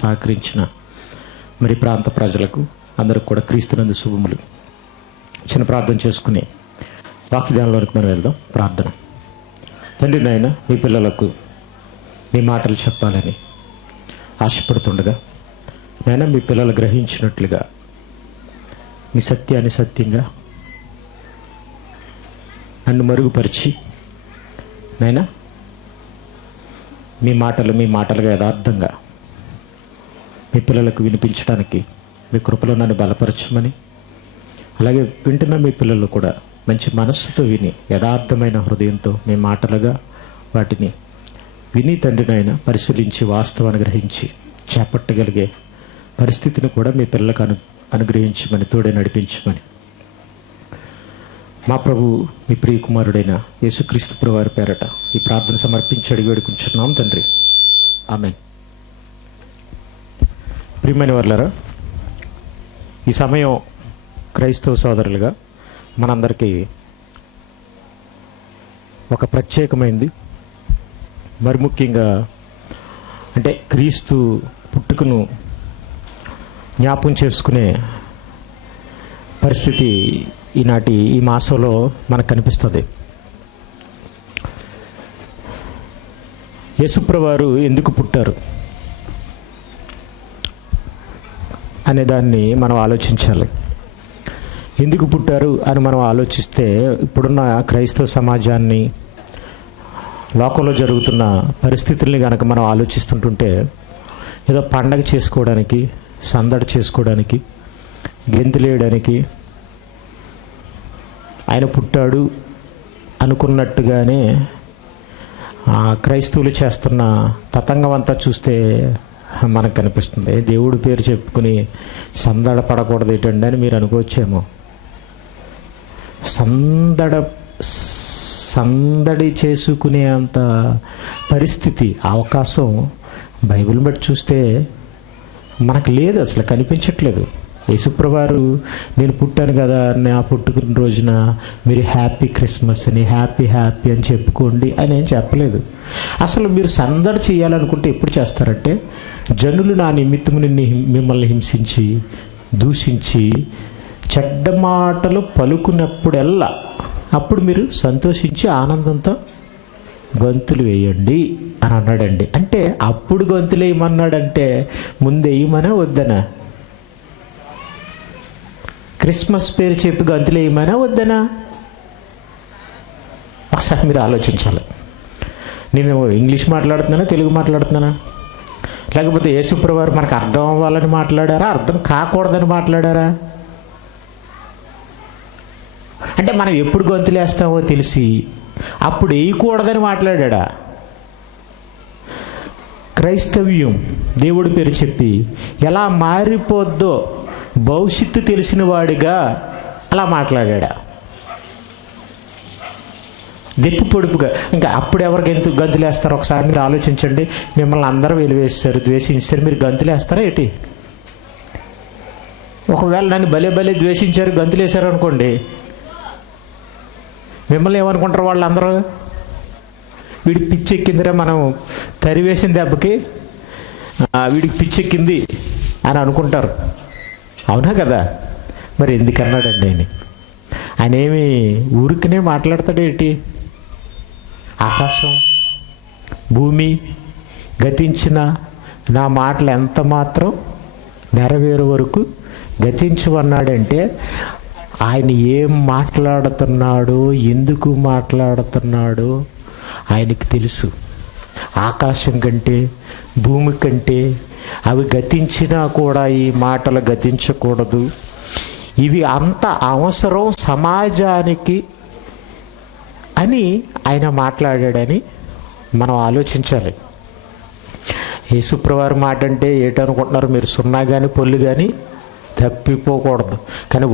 సహకరించిన మరి ప్రాంత ప్రజలకు అందరికి కూడా క్రీస్తునందు శుభములు. చిన్న ప్రార్థన చేసుకుని వాక్యదానంలోనికి మనం వెళ్దాం. ప్రార్థన. తండ్రి నాయన, మీ పిల్లలకు మీ మాటలు చెప్పాలని ఆశపడుతుండగా నాయన, మీ పిల్లలు గ్రహించినట్లుగా మీ సత్యాన్ని సత్యంగా నన్ను మరుగుపరిచి నాయన, మీ మాటలుగా యథార్థంగా మీ పిల్లలకు వినిపించడానికి మీ కృపలో నన్ను బలపరచమని, అలాగే వింటున్న మీ పిల్లలు కూడా మంచి మనస్సుతో విని యథార్థమైన హృదయంతో మీ మాటలుగా వాటిని విని తండ్రి నాయన పరిశీలించి వాస్తవాన్ని గ్రహించి చేపట్టగలిగే పరిస్థితిని కూడా మీ పిల్లలకు అనుగ్రహించమని, తోడే నడిపించమని మా ప్రభు మీ ప్రియకుమారుడైన యేసుక్రీస్తు ప్రభువారి పేరట ఈ ప్రార్థన సమర్పించి అడిగి వేడుకుంటున్నాం తండ్రి. ఆమేన్. ప్రియమైన వర్లారా, ఈ సమయం క్రైస్తవ సోదరులుగా మనందరికీ ఒక ప్రత్యేకమైంది. మరి ముఖ్యంగా అంటే క్రీస్తు పుట్టుకను జ్ఞాపకం చేసుకునే పరిస్థితి ఈనాటి ఈ మాసంలో మనకు కనిపిస్తుంది. యేసుప్రభువారు ఎందుకు పుట్టారు అనే దాన్ని మనం ఆలోచించాలి. ఎందుకు పుట్టారు అని మనం ఆలోచిస్తే ఇప్పుడున్న క్రైస్తవ సమాజాన్ని, లోకంలో జరుగుతున్న పరిస్థితుల్ని కనుక మనం ఆలోచిస్తుంటుంటే ఏదో పండగ చేసుకోవడానికి, సందడి చేసుకోవడానికి, గెంతులేయడానికి ఆయన పుట్టాడు అనుకున్నట్టుగానే క్రైస్తవులు చేస్తున్న తతంగం అంతా చూస్తే మనకు కనిపిస్తుంది. దేవుడి పేరు చెప్పుకుని సందడ పడకూడదు ఏంటండి అని మీరు అనుకోవచ్చేమో. సందడి చేసుకునే అంత పరిస్థితి, అవకాశం బైబిల్ని బట్టి చూస్తే మనకు లేదు, అసలు కనిపించట్లేదు. యేసుప్రభువారు నేను పుట్టాను కదా, నా పుట్టుకున్న రోజున మీరు హ్యాపీ క్రిస్మస్ అని, హ్యాపీ అని చెప్పుకోండి అని ఏం చెప్పలేదు. అసలు మీరు సందడి చేయాలనుకుంటే ఎప్పుడు చేస్తారంటే, జనులు నా నిమిత్తము మిమ్మల్ని హింసించి, దూషించి, చెడ్డ మాటలు పలుకున్నప్పుడల్లా అప్పుడు మీరు సంతోషించి ఆనందంతో గొంతులు వేయండి అని అన్నాడండి. అంటే అప్పుడు గొంతులు వేయమన్నాడంటే ముందు వేయమనా వద్దనా? క్రిస్మస్ పేరు చెప్పి గంతులు వేయమనా వద్దనా? ఒకసారి మీరు ఆలోచించాలి. నేను ఇంగ్లీష్ మాట్లాడుతున్నానా, తెలుగు మాట్లాడుతున్నానా? లేకపోతే యేసుప్రభువారు మనకు అర్థం అవ్వాలని మాట్లాడారా, అర్థం కాకూడదని మాట్లాడారా? అంటే మనం ఎప్పుడు గొంతులు వేస్తామో తెలిసి అప్పుడు వేయకూడదని మాట్లాడా? క్రైస్తవ్యం దేవుడి పేరు చెప్పి ఎలా మారిపోద్దో భవిష్యత్తు తెలిసిన వాడిగా అలా మాట్లాడా? దెప్పు పొడుపుగా. ఇంకా అప్పుడు ఎవరికి ఎంత గంతులు వేస్తారో ఒకసారి మీరు ఆలోచించండి. మిమ్మల్ని అందరూ వెలివేస్తారు, ద్వేషించారు, మీరు గంతులు వేస్తారా ఏంటి? ఒకవేళ నన్ను భలే ద్వేషించారు, గంతులు వేశారు అనుకోండి, మిమ్మల్ని ఏమనుకుంటారు వాళ్ళందరూ? వీడికి పిచ్చెక్కిందిరా, మనం తరివేసిన దెబ్బకి వీడికి పిచ్చెక్కింది అని అనుకుంటారు. అవునా కదా? మరి ఎందుకన్నాడండి ఆయన ఏమి ఊరికనే మాట్లాడతాడేంటి? ఆకాశం భూమి గతించిన నా మాటలు ఎంత మాత్రం నెరవేరు వరకు గతించమన్నాడంటే ఆయన ఏం మాట్లాడుతున్నాడో, ఎందుకు మాట్లాడుతున్నాడో ఆయనకి తెలుసు. ఆకాశం కంటే, భూమి కంటే అవి గతించినా కూడా ఈ మాటలు గతించకూడదు. ఇవి అంత అవసరం సమాజానికి అని ఆయన మాట్లాడాడని మనం ఆలోచించాలి. యేసుప్రభువారి మాట అంటే ఏటనుకుంటున్నారు మీరు? సున్నా కానీ పొల్లు కానీ తప్పిపోకూడదు. కానీ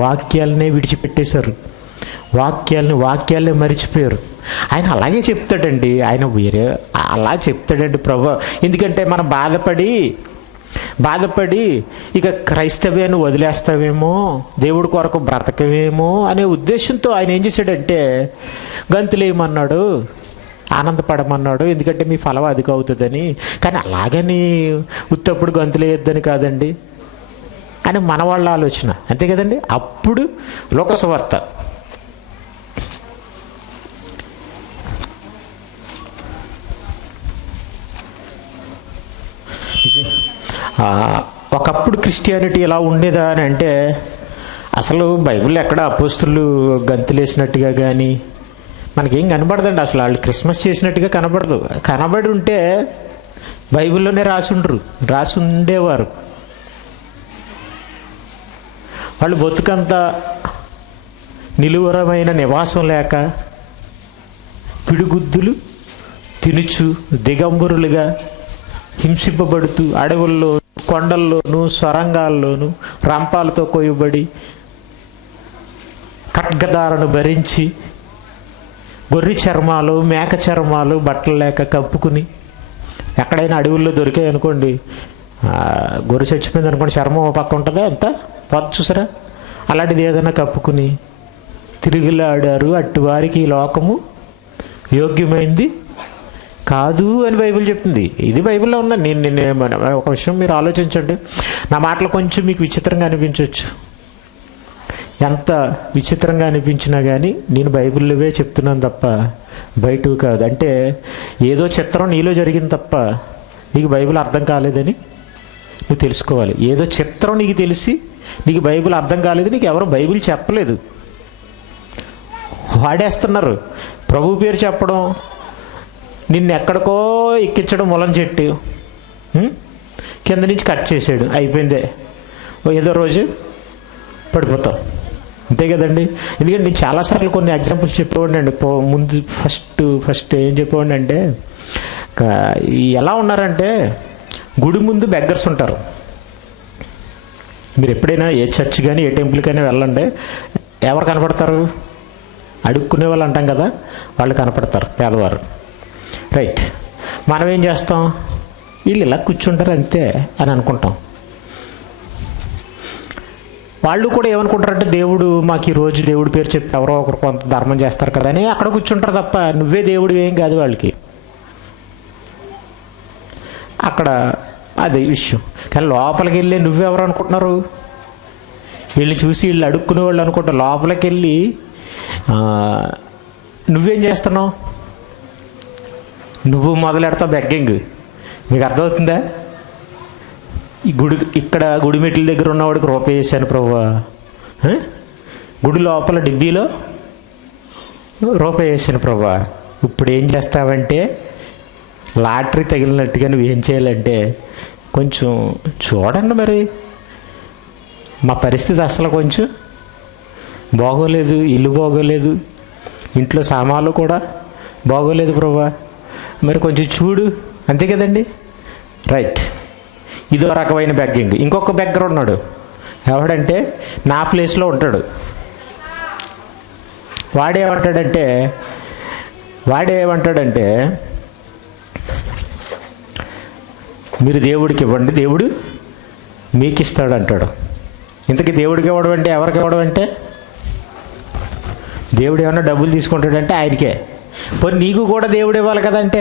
వాక్యాలనే విడిచిపెట్టేశారు. వాక్యాలనే మరిచిపోయారు. ఆయన అలాగే చెప్తాడండి. ఆయన వేరే అలా చెప్తాడండి ప్రభు. ఎందుకంటే మనం బాధపడి ఇక క్రైస్తవ్యాన్ని వదిలేస్తావేమో, దేవుడి కొరకు బ్రతకవేమో అనే ఉద్దేశంతో ఆయన ఏం చేశాడంటే గంతులేయమన్నాడు. ఆనందపడమన్నాడు, ఎందుకంటే మీ ఫలం అధిక అవుతుందని. కానీ అలాగని ఉత్తప్పుడు గంతులు వేయొద్దని కాదండి అని మన వాళ్ళ ఆలోచన, అంతే కదండి. అప్పుడు లోకసువార్త ఒకప్పుడు క్రిస్టియానిటీ ఎలా ఉండేదా అని అంటే, అసలు బైబిల్ ఎక్కడ అపోస్తులు గంతులేసినట్టుగా కానీ మనకేం కనబడదండి. అసలు వాళ్ళు క్రిస్మస్ చేసినట్టుగా కనబడదు. కనబడి ఉంటే బైబిల్లోనే రాసి ఉండేవారు. వాళ్ళు బతుకంతా నిలువరమైన నివాసం లేక పిడిగుద్దులు తినుచు దిగంబరులుగా హింసింపబడుతూ అడవుల్లో, కొండల్లోనూ, స్వరంగాల్లోనూ రంపాలతో కొయ్యబడి ఖడ్గదారను భరించి గొర్రె చర్మాలు, మేక చర్మాలు బట్టలు లేక కప్పుకుని, ఎక్కడైనా అడవుల్లో దొరికాయి అనుకోండి, గొర్రె చచ్చిపోయింది అనుకోండి, చర్మం ఒక పక్క ఉంటుందా అంతా పొద్దు చూసారా, అలాంటిది ఏదైనా కప్పుకుని తిరుగులాడారు. అట్టువారికి ఈ లోకము యోగ్యమైంది కాదు అని బైబిల్ చెప్తుంది. ఇది బైబిల్లో ఉన్న. నేను ఒక విషయం మీరు ఆలోచించండి. నా మాటలు కొంచెం మీకు విచిత్రంగా అనిపించవచ్చు. ఎంత విచిత్రంగా అనిపించినా కానీ నేను బైబిల్లోవే చెప్తున్నాను తప్ప బయటవి కాదు. అంటే ఏదో చిత్రం నీలో జరిగింది తప్ప నీకు బైబిల్ అర్థం కాలేదని నువ్వు తెలుసుకోవాలి. ఏదో చిత్రం నీకు తెలిసి నీకు బైబిల్ అర్థం కాలేదు, నీకు ఎవరు బైబిల్ చెప్పలేదు, వాడేస్తున్నారు. ప్రభు పేరు చెప్పడం, నిన్ను ఎక్కడికో ఎక్కించడం, ములం చెట్టు కింద నుంచి కట్ చేసాడు, అయిపోయిందే, ఏదో రోజు పడిపోతాం, అంతే కదండి. ఎందుకంటే నేను చాలాసార్లు కొన్ని ఎగ్జాంపుల్స్ చెప్పేవాడిని అండి. ముందు ఫస్ట్ ఏం చెప్పేవాడిని అంటే, ఎలా ఉన్నారంటే గుడి ముందు బెగ్గర్స్ ఉంటారు. మీరు ఎప్పుడైనా ఏ చర్చ్ కానీ ఏ టెంపుల్కైనా వెళ్ళండి, ఎవరు కనపడతారు? అడుక్కునే వాళ్ళు అంటాం కదా, వాళ్ళు కనపడతారు, పేదవారు. రైట్. మనం ఏం చేస్తాం? వీళ్ళు ఇలా కూర్చుంటారు అంతే అని అనుకుంటాం. వాళ్ళు కూడా ఏమనుకుంటారంటే, దేవుడు మాకు ఈరోజు దేవుడి పేరు చెప్పి ఎవరో ఒకరు కొంత ధర్మం చేస్తారు కదా అని అక్కడ కూర్చుంటారు తప్ప నువ్వే దేవుడు ఏం కాదు వాళ్ళకి. అక్కడ అది విషయం. కానీ లోపలికి వెళ్ళి నువ్వెవరు అనుకుంటున్నారు? వీళ్ళని చూసి వీళ్ళు అడుక్కునే వాళ్ళు అనుకుంటారు. లోపలికి వెళ్ళి నువ్వేం చేస్తున్నావు? నువ్వు మొదలెడతావు బెగ్గింగ్. మీకు అర్థమవుతుందా? ఈ ఇక్కడ గుడి మెట్ల దగ్గర ఉన్నవాడికి రూపాయి వేసాను ప్రభువా, గుడి లోపల డిబ్బీలో రూపాయి వేసాను ప్రభువా. ఇప్పుడు ఏం చేస్తావంటే, లాటరీ తగిలినట్టుగా నువ్వు ఏం చేయాలంటే, కొంచెం చూడండి మరి మా పరిస్థితి అసలు కొంచెం బాగోలేదు, ఇల్లు బాగోలేదు, ఇంట్లో సామాన్లు కూడా బాగోలేదు ప్రభువా, మరి కొంచెం చూడు, అంతే కదండి. రైట్. ఇదో రకమైన బెగ్గింగ్. ఇంకొక బెగ్గర్ ఉన్నాడు, ఎవడంటే నా ప్లేస్లో ఉంటాడు. వాడేమంటాడంటే మీరు దేవుడికి ఇవ్వండి, దేవుడు మీకు ఇస్తాడు అంటాడు. ఇంతకీ దేవుడికి ఇవ్వడం అంటే ఎవరికి ఇవ్వడం అంటే, దేవుడు ఏమన్నా డబ్బులు తీసుకుంటాడంటే ఆయనకే. పోనీ నీకు కూడా దేవుడు ఇవ్వాలి కదంటే,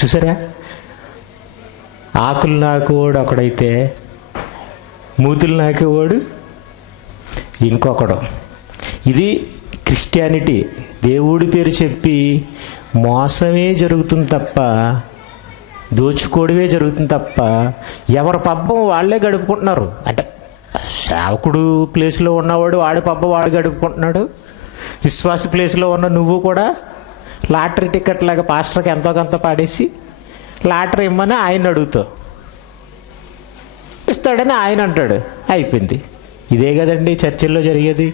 చూసారా? ఆకులు నాకువాడు ఒకడైతే మూతులు నాకువాడు ఇంకొకడు. ఇది క్రిస్టియానిటీ. దేవుడి పేరు చెప్పి మోసమే జరుగుతుంది తప్ప, దోచుకోవడమే జరుగుతుంది తప్ప, ఎవరి పబ్బం వాళ్ళే గడుపుకుంటున్నారు. అంటే సేవకుడు ప్లేస్లో ఉన్నవాడు వాడి పబ్బం వాడు గడుపుకుంటున్నాడు. విశ్వాస ప్లేస్లో ఉన్న నువ్వు కూడా లాటరీ టికెట్ లాగా పాస్టర్కి ఎంతో కొంత పాడేసి లాటరీ ఇమ్మని ఆయన అడుగుతావు, ఇస్తాడని ఆయన అంటాడు, అయిపోయింది. ఇదే కదండి చర్చిల్లో జరిగేది.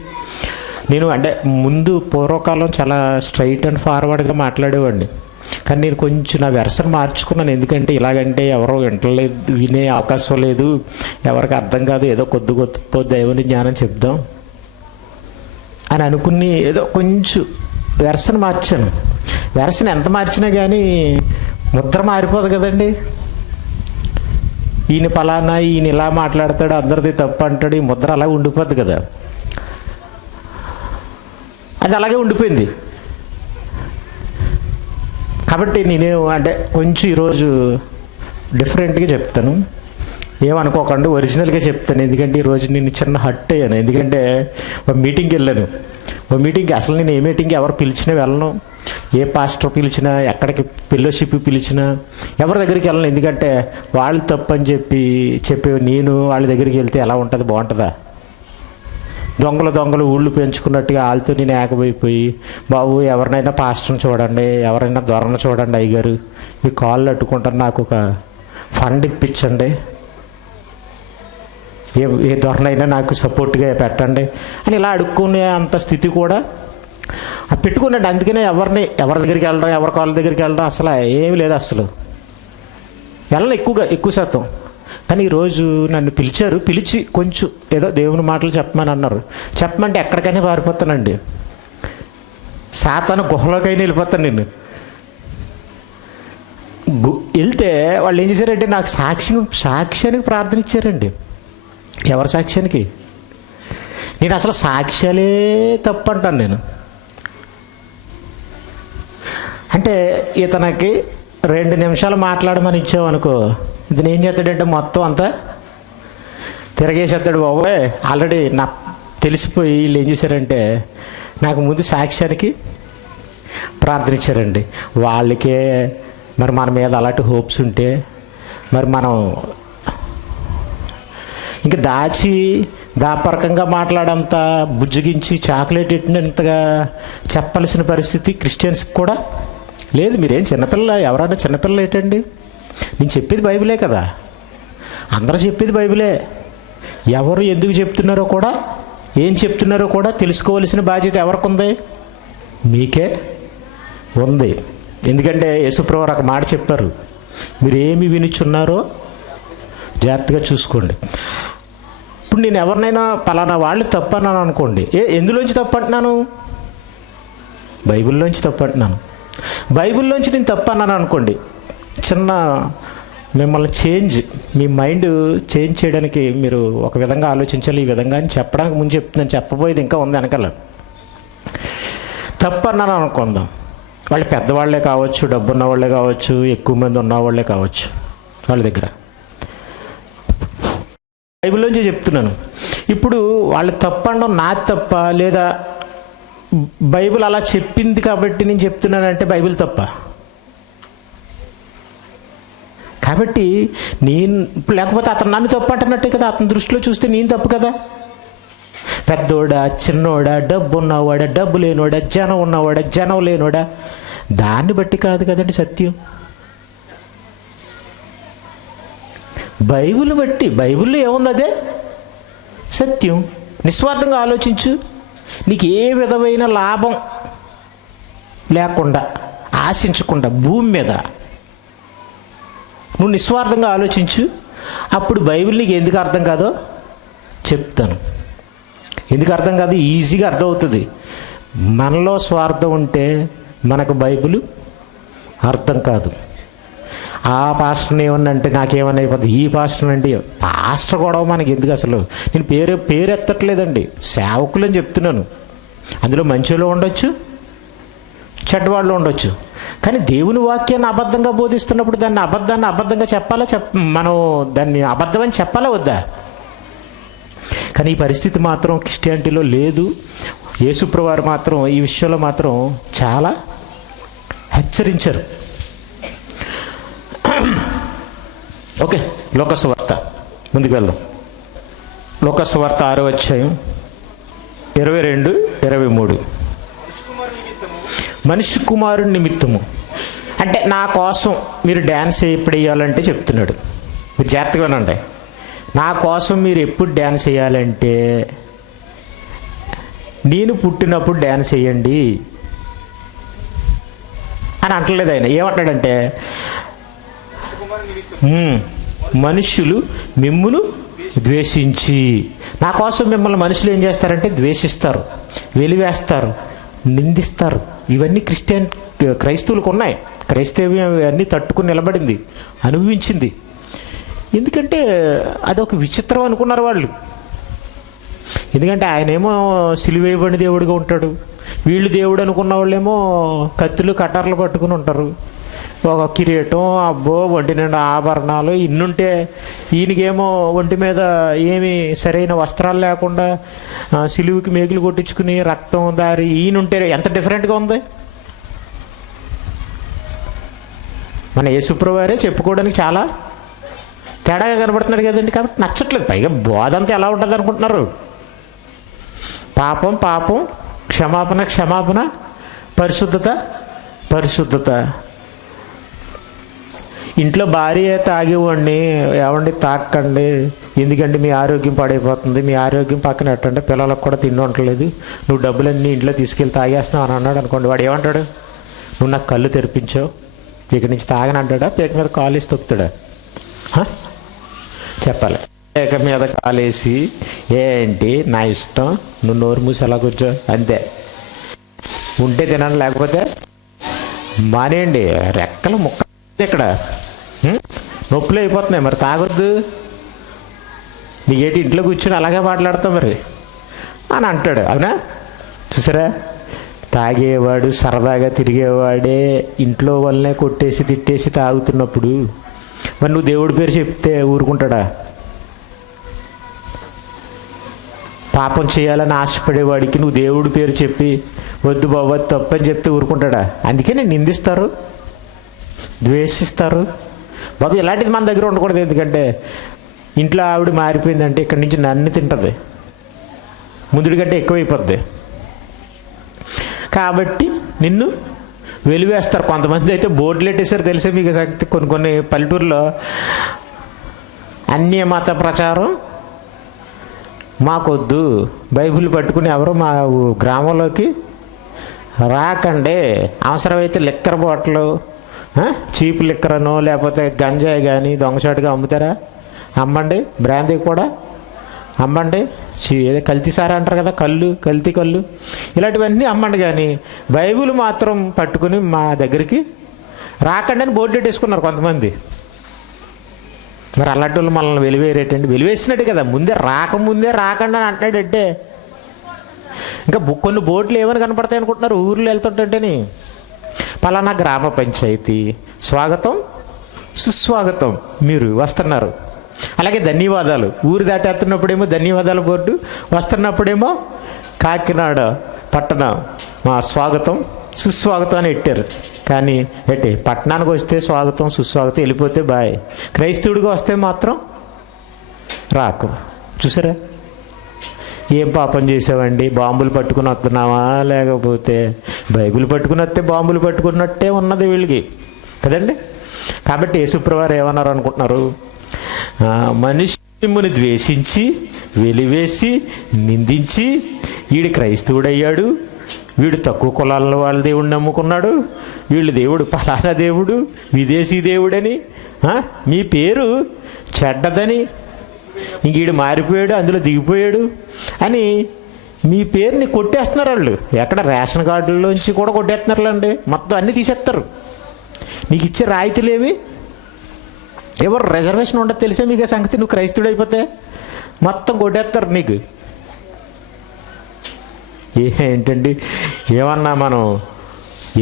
నేను అంటే ముందు పూర్వకాలం చాలా స్ట్రైట్ అండ్ ఫార్వర్డ్గా మాట్లాడేవాడిని. కానీ నేను కొంచెం నా వెర్షన్ మార్చుకున్నాను. ఎందుకంటే ఇలాగంటే ఎవరో వింటలేదు, వినే అవకాశం లేదు, ఎవరికి అర్థం కాదు, ఏదో కొద్ది దైవని జ్ఞానం చెప్దాం అని అనుకుని ఏదో కొంచెం వెర్షన్ మార్చాను. వెర్షన్ ఎంత మార్చినా కానీ ముద్ర మారిపోదు కదండి. ఈయన పలానా, ఈయన ఇలా మాట్లాడతాడు, అందరిది తప్పు అంటాడు, ఈ ముద్ర అలాగే ఉండిపోద్ది కదా. అది అలాగే ఉండిపోయింది. కాబట్టి నేనే అంటే కొంచెం ఈరోజు డిఫరెంట్గా చెప్తాను, ఏమనుకోకండి, ఒరిజినల్గా చెప్తాను. ఎందుకంటే ఈరోజు నేను చిన్న హట్ అయ్యాను. ఎందుకంటే ఒక మీటింగ్కి వెళ్ళాను. ఒక మీటింగ్కి అసలు నేను ఏ మీటింగ్కి ఎవరు పిలిచినా వెళ్ళను, ఏ పాస్టర్ పిలిచినా, ఎక్కడికి ఫెలోషిప్ పిలిచినా ఎవరి దగ్గరికి వెళ్ళను. ఎందుకంటే వాళ్ళు తప్పని చెప్పి నేను వాళ్ళ దగ్గరికి వెళ్తే ఎలా ఉంటుంది, బాగుంటుందా? దొంగలు ఊళ్ళు పెంచుకున్నట్టుగా వాళ్ళతో నేను ఏకమైపోయి, బాబు ఎవరినైనా పాస్టర్ని చూడండి, ఎవరైనా దొరను చూడండి, అయ్యగారు మీ కాళ్ళు అట్టుకుంటారు, నాకు ఒక ఫండ్ ఇప్పించండి, ఏ దొరనైనా నాకు సపోర్ట్గా పెట్టండి అని ఇలా అడుక్కునే అంత స్థితి కూడా పెట్టుకున్నాడు. అందుకనే ఎవరి దగ్గరికి వెళ్ళడం, ఎవరి కాళ్ళ దగ్గరికి వెళ్ళడం అసలు ఏమీ లేదు, అసలు వెళ్ళను ఎక్కువ శాతం. కానీ ఈరోజు నన్ను పిలిచి కొంచెం ఏదో దేవుని మాటలు చెప్పమని అన్నారు. చెప్పమంటే ఎక్కడికైనా పారిపోతానండి, సాతాను గుహలోకైనా వెళ్ళిపోతాను నేను. వెళ్తే వాళ్ళు ఏం చేశారంటే నాకు సాక్ష్యానికి ప్రార్థన ఇచ్చారండి. ఎవరి సాక్ష్యానికి? నేను అసలు సాక్ష్యాలే తప్పంటాను నేను. అంటే ఇతనికి 2 నిమిషాలు మాట్లాడమని ఇచ్చామనుకో, ఇతను ఏం చేస్తాడంటే మొత్తం అంతా తిరగేసేస్తాడు. బాబోయ్ ఆల్రెడీ నా తెలిసిపోయి వీళ్ళు ఏం చేశారంటే నాకు ముందు సాక్ష్యానికి ప్రార్థన ఇచ్చారండి. వాళ్ళకే మరి మన మీద అలాంటి హోప్స్ ఉంటే మరి మనం ఇంకా దాపరకంగా మాట్లాడంత బుజ్జగించి చాక్లెట్ ఎట్టినంతగా చెప్పాల్సిన పరిస్థితి క్రిస్టియన్స్కి కూడా లేదు. మీరేం చిన్నపిల్ల, ఎవరైనా చిన్నపిల్ల ఏంటండి? నేను చెప్పేది బైబిలే కదా, అందరూ చెప్పేది బైబిలే. ఎవరు ఎందుకు చెప్తున్నారో కూడా, ఏం చెప్తున్నారో కూడా తెలుసుకోవాల్సిన బాధ్యత ఎవరికి ఉంది? మీకే ఉంది. ఎందుకంటే యేసుప్రభు ఒక మాట చెప్పారు, మీరు ఏమి వినుచున్నారో జాగ్రత్తగా చూసుకోండి. ఇప్పుడు నేను ఎవరినైనా పలానా వాళ్ళు తప్పు అన్నాను అనుకోండి, ఎందులోంచి తప్పు అంటున్నాను? బైబిల్లోంచి తప్పు అంటున్నాను. బైబిల్లోంచి నేను తప్పు అన్నాను అనుకోండి, చిన్న మిమ్మల్ని మీ మైండ్ చేంజ్ చేయడానికి మీరు ఒక విధంగా ఆలోచించాలి. ఈ విధంగా అని చెప్పడానికి ముందు చెప్తున్నాను, చెప్పబోయేది ఇంకా ఉంది వెనకాల. తప్పు అన్నాను అనుకుందాం, వాళ్ళు పెద్దవాళ్లే కావచ్చు, డబ్బు ఉన్నవాళ్లే కావచ్చు, ఎక్కువ మంది ఉన్నవాళ్లే కావచ్చు, వాళ్ళ దగ్గర బైబిల్లోంచి చెప్తున్నాను. ఇప్పుడు వాళ్ళు తప్పండం నాది తప్ప, లేదా బైబిల్ అలా చెప్పింది కాబట్టి నేను చెప్తున్నానంటే బైబిల్ తప్ప? కాబట్టి నేను లేకపోతే అతను నన్ను తప్పు అంటున్నట్టే కదా, అతని దృష్టిలో చూస్తే నేను తప్పు కదా. పెద్దోడా, చిన్నోడా, డబ్బు ఉన్నవాడా, డబ్బు లేనోడా, జనం ఉన్నవాడా, జనం లేనోడా, దాన్ని బట్టి కాదు కదండి సత్యం. బైబిల్ బట్టి, బైబిల్లో ఏముంది అదే సత్యం. నిస్వార్థంగా ఆలోచించు. నీకు ఏ విధమైన లాభం లేకుండా, ఆశించకుండా భూమి మీద నువ్వు నిస్వార్థంగా ఆలోచించు. అప్పుడు బైబిల్ నీకు ఎందుకు అర్థం కాదో చెప్తాను. ఎందుకు అర్థం కాదు? ఈజీగా అర్థమవుతుంది. మనలో స్వార్థం ఉంటే మనకు బైబిల్ అర్థం కాదు. ఆ పాస్టర్ని ఏమన్నా అంటే నాకేమన్నా అయిపోతుంది, ఈ పాస్టర్ అంటే పాస్టర్ గొడవ మనకి ఎందుకు? అసలు నేను పేరు ఎత్తట్లేదండి, సేవకులు అని చెప్తున్నాను. అందులో మంచిలో ఉండొచ్చు, చెడ్డవాళ్ళు ఉండొచ్చు. కానీ దేవుని వాక్యాన్ని అబద్ధంగా బోధిస్తున్నప్పుడు దాన్ని అబద్ధంగా చెప్పాలా? మనం దాన్ని అబద్ధమని చెప్పాలా వద్దా? కానీ ఈ పరిస్థితి మాత్రం క్రిస్టియానిటీలో లేదు. యేసుప్రభు వారు మాత్రం ఈ విషయంలో మాత్రం చాలా హెచ్చరించారు. ఓకే, లోకసువార్త ముందుకు వెళ్దాం. లోకసువార్త 6వ అధ్యాయం 22-23. మనిషి కుమారుని నిమిత్తము అంటే నా కోసం మీరు డ్యాన్స్ ఎప్పుడు వేయాలంటే చెప్తున్నాడు. మీరు జాగ్రత్తగా వినండి. నా కోసం మీరు ఎప్పుడు డ్యాన్స్ వేయాలంటే నేను పుట్టినప్పుడు డ్యాన్స్ వేయండి అని అంటలేదు ఆయన. ఏమంటాడంటే మనుష్యులు మిమ్మును ద్వేషించి, నా కోసం మిమ్మల్ని మనుషులు ఏం చేస్తారంటే ద్వేషిస్తారు, వెలివేస్తారు, నిందిస్తారు. ఇవన్నీ క్రైస్తవులకు ఉన్నాయి. క్రైస్తవ్యం అన్నీ తట్టుకుని నిలబడింది, అనుభవించింది. ఎందుకంటే అదొక విచిత్రం అనుకున్నారు వాళ్ళు. ఎందుకంటే ఆయనేమో సిలువేయబడిన దేవుడిగా ఉంటాడు, వీళ్ళు దేవుడు అనుకున్న వాళ్ళేమో కత్తులు కటార్లు పట్టుకుని ఉంటారు. ఒక కిరీటం, అబ్బో ఒంటి నిండా ఆభరణాలు ఇన్నుంటే, ఈయనకేమో ఒంటి మీద ఏమి సరైన వస్త్రాలు లేకుండా సిలువుకి మేకులు కొట్టించుకుని రక్తం దారి ఈయనుంటే ఎంత డిఫరెంట్గా ఉంది. మన యేసుప్రభువారే చెప్పుకోవడానికి చాలా తేడాగా కనబడుతున్నాడు కదండి. కాబట్టి నచ్చట్లేదు. పైగా బోధ అంతా ఎలా ఉంటుంది అనుకుంటున్నారు? పాపం పాపం, క్షమాపణ క్షమాపణ, పరిశుద్ధత పరిశుద్ధత. ఇంట్లో భార్య తాగేవాడిని, ఏమండి తాకండి, ఎందుకంటే మీ ఆరోగ్యం పాడైపోతుంది, మీ ఆరోగ్యం పక్కన పెట్టండి, పిల్లలకు కూడా తిండి ఉండలేదు, నువ్వు డబ్బులన్నీ ఇంట్లో తీసుకెళ్ళి తాగేస్తున్నావు అని అన్నాడు అనుకోండి. వాడు ఏమంటాడు? నువ్వు నాకు కళ్ళు తెరిపించావు, ఇక్కడి నుంచి తాగని అంటాడా? పేక మీద కాలేసి తొక్కుతాడా? చెప్పాలి. పేక మీద కాలేసి ఏంటి నా ఇష్టం, నువ్వు నోరు మూసి ఎలా కూర్చో అంతే. ఉంటే తినండి, లేకపోతే మానేయండి. రెక్కలు ముక్క ఇక్కడ నొప్పులు అయిపోతున్నాయి, మరి తాగొద్దు. నీకేంటి ఇంట్లో కూర్చొని అలాగే మాట్లాడతావు మరి అని అంటాడు. అవునా? చూసారా, తాగేవాడు సరదాగా తిరిగేవాడే ఇంట్లో వాళ్ళనే కొట్టేసి తిట్టేసి తాగుతున్నప్పుడు మరి నువ్వు దేవుడి పేరు చెప్తే ఊరుకుంటాడా? పాపం చేయాలని ఆశపడేవాడికి నువ్వు దేవుడి పేరు చెప్పి వద్దు బాబు తప్పని చెప్తే ఊరుకుంటాడా? అందుకే నేను నిందిస్తారు, ద్వేషిస్తారు. బాబు ఇలాంటిది మన దగ్గర ఉండకూడదు. ఎందుకంటే ఇంట్లో ఆవిడ మారిపోయిందంటే ఇక్కడి నుంచి నన్ను తింటుంది, ముందుడి కంటే ఎక్కువైపోద్ది. కాబట్టి నిన్ను వెలివేస్తారు. కొంతమంది అయితే బోర్డులు పెట్టేశారు తెలుసా మీకు శక్తి. కొన్ని పల్లెటూరులో అన్య మత ప్రచారం మాకొద్దు, బైబిల్ పట్టుకుని ఎవరు మా గ్రామంలోకి రాకండి, అవసరమైతే లిక్కర్ బాటిల్, చీప్ లిక్కర్ అనో లేకపోతే గంజాయి కానీ దొంగచాటుగా అమ్ముతారా, అమ్మండి. బ్రాందీ కూడా అమ్మండి. ఏదో కల్తీ సారా అంటారు కదా, కల్తీ కళ్ళు, ఇలాంటివన్నీ అమ్మండి. కానీ బైబిల్ మాత్రం పట్టుకుని మా దగ్గరికి రాకండి అని బోర్డు పెట్టేసుకున్నారు కొంతమంది. మరి అలాంటి వాళ్ళు మనల్ని వెలివేరేటండి? వెలివేసినట్టు కదా, రాకముందే రాకండి అని అంటున్నాడంటే. ఇంకా కొన్ని బోర్డులు ఏమని కనపడతాయి అనుకుంటున్నారు ఊర్లో వెళ్తుంటేని? పలానా గ్రామ పంచాయతీ స్వాగతం సుస్వాగతం, మీరు వస్తున్నారు. అలాగే ధన్యవాదాలు, ఊరు దాటేస్తున్నప్పుడేమో ధన్యవాదాల బోర్డు, వస్తున్నప్పుడేమో కాకినాడ పట్టణం మా స్వాగతం సుస్వాగతం అని పెట్టారు. కానీ పట్టణానికి వస్తే స్వాగతం సుస్వాగతం, వెళ్ళిపోతే బాయ్. క్రైస్తవుడిగా వస్తే మాత్రం రాకు. చూసారా, ఏం పాపం చేసావండి? బాంబులు పట్టుకుని వస్తున్నావా, లేకపోతే బైబిల్ పట్టుకుని వస్తే బాంబులు పట్టుకున్నట్టే ఉన్నది వీళ్ళకి కదండి. కాబట్టి యేసుప్రభువారు ఏమన్నారు అనుకుంటున్నారు? మనుష్యుని ద్వేషించి వెలివేసి నిందించి వీడు క్రైస్తవుడయ్యాడు, వీడు తక్కువ కులాల వాళ్ళ దేవుడిని నమ్ముకున్నాడు, వీళ్ళు దేవుడు పలానా దేవుడు విదేశీ దేవుడని, మీ పేరు చెడ్డదని, ఇంక వీడు మారిపోయాడు అందులో దిగిపోయాడు అని మీ పేరుని కొట్టేస్తున్నారు వాళ్ళు. ఎక్కడ రేషన్ కార్డుల్లోంచి కూడా కొట్టేస్తున్నారులేండి, మొత్తం అన్నీ తీసేస్తారు. నీకు ఇచ్చే రాయితీలేవి ఎవరు రిజర్వేషన్ ఉండదు తెలిసే మీకు సంగతి. నువ్వు క్రైస్తవుడు అయిపోతే మొత్తం కొట్టేస్తారు నీకు. ఏంటండి, ఏమన్నా మనం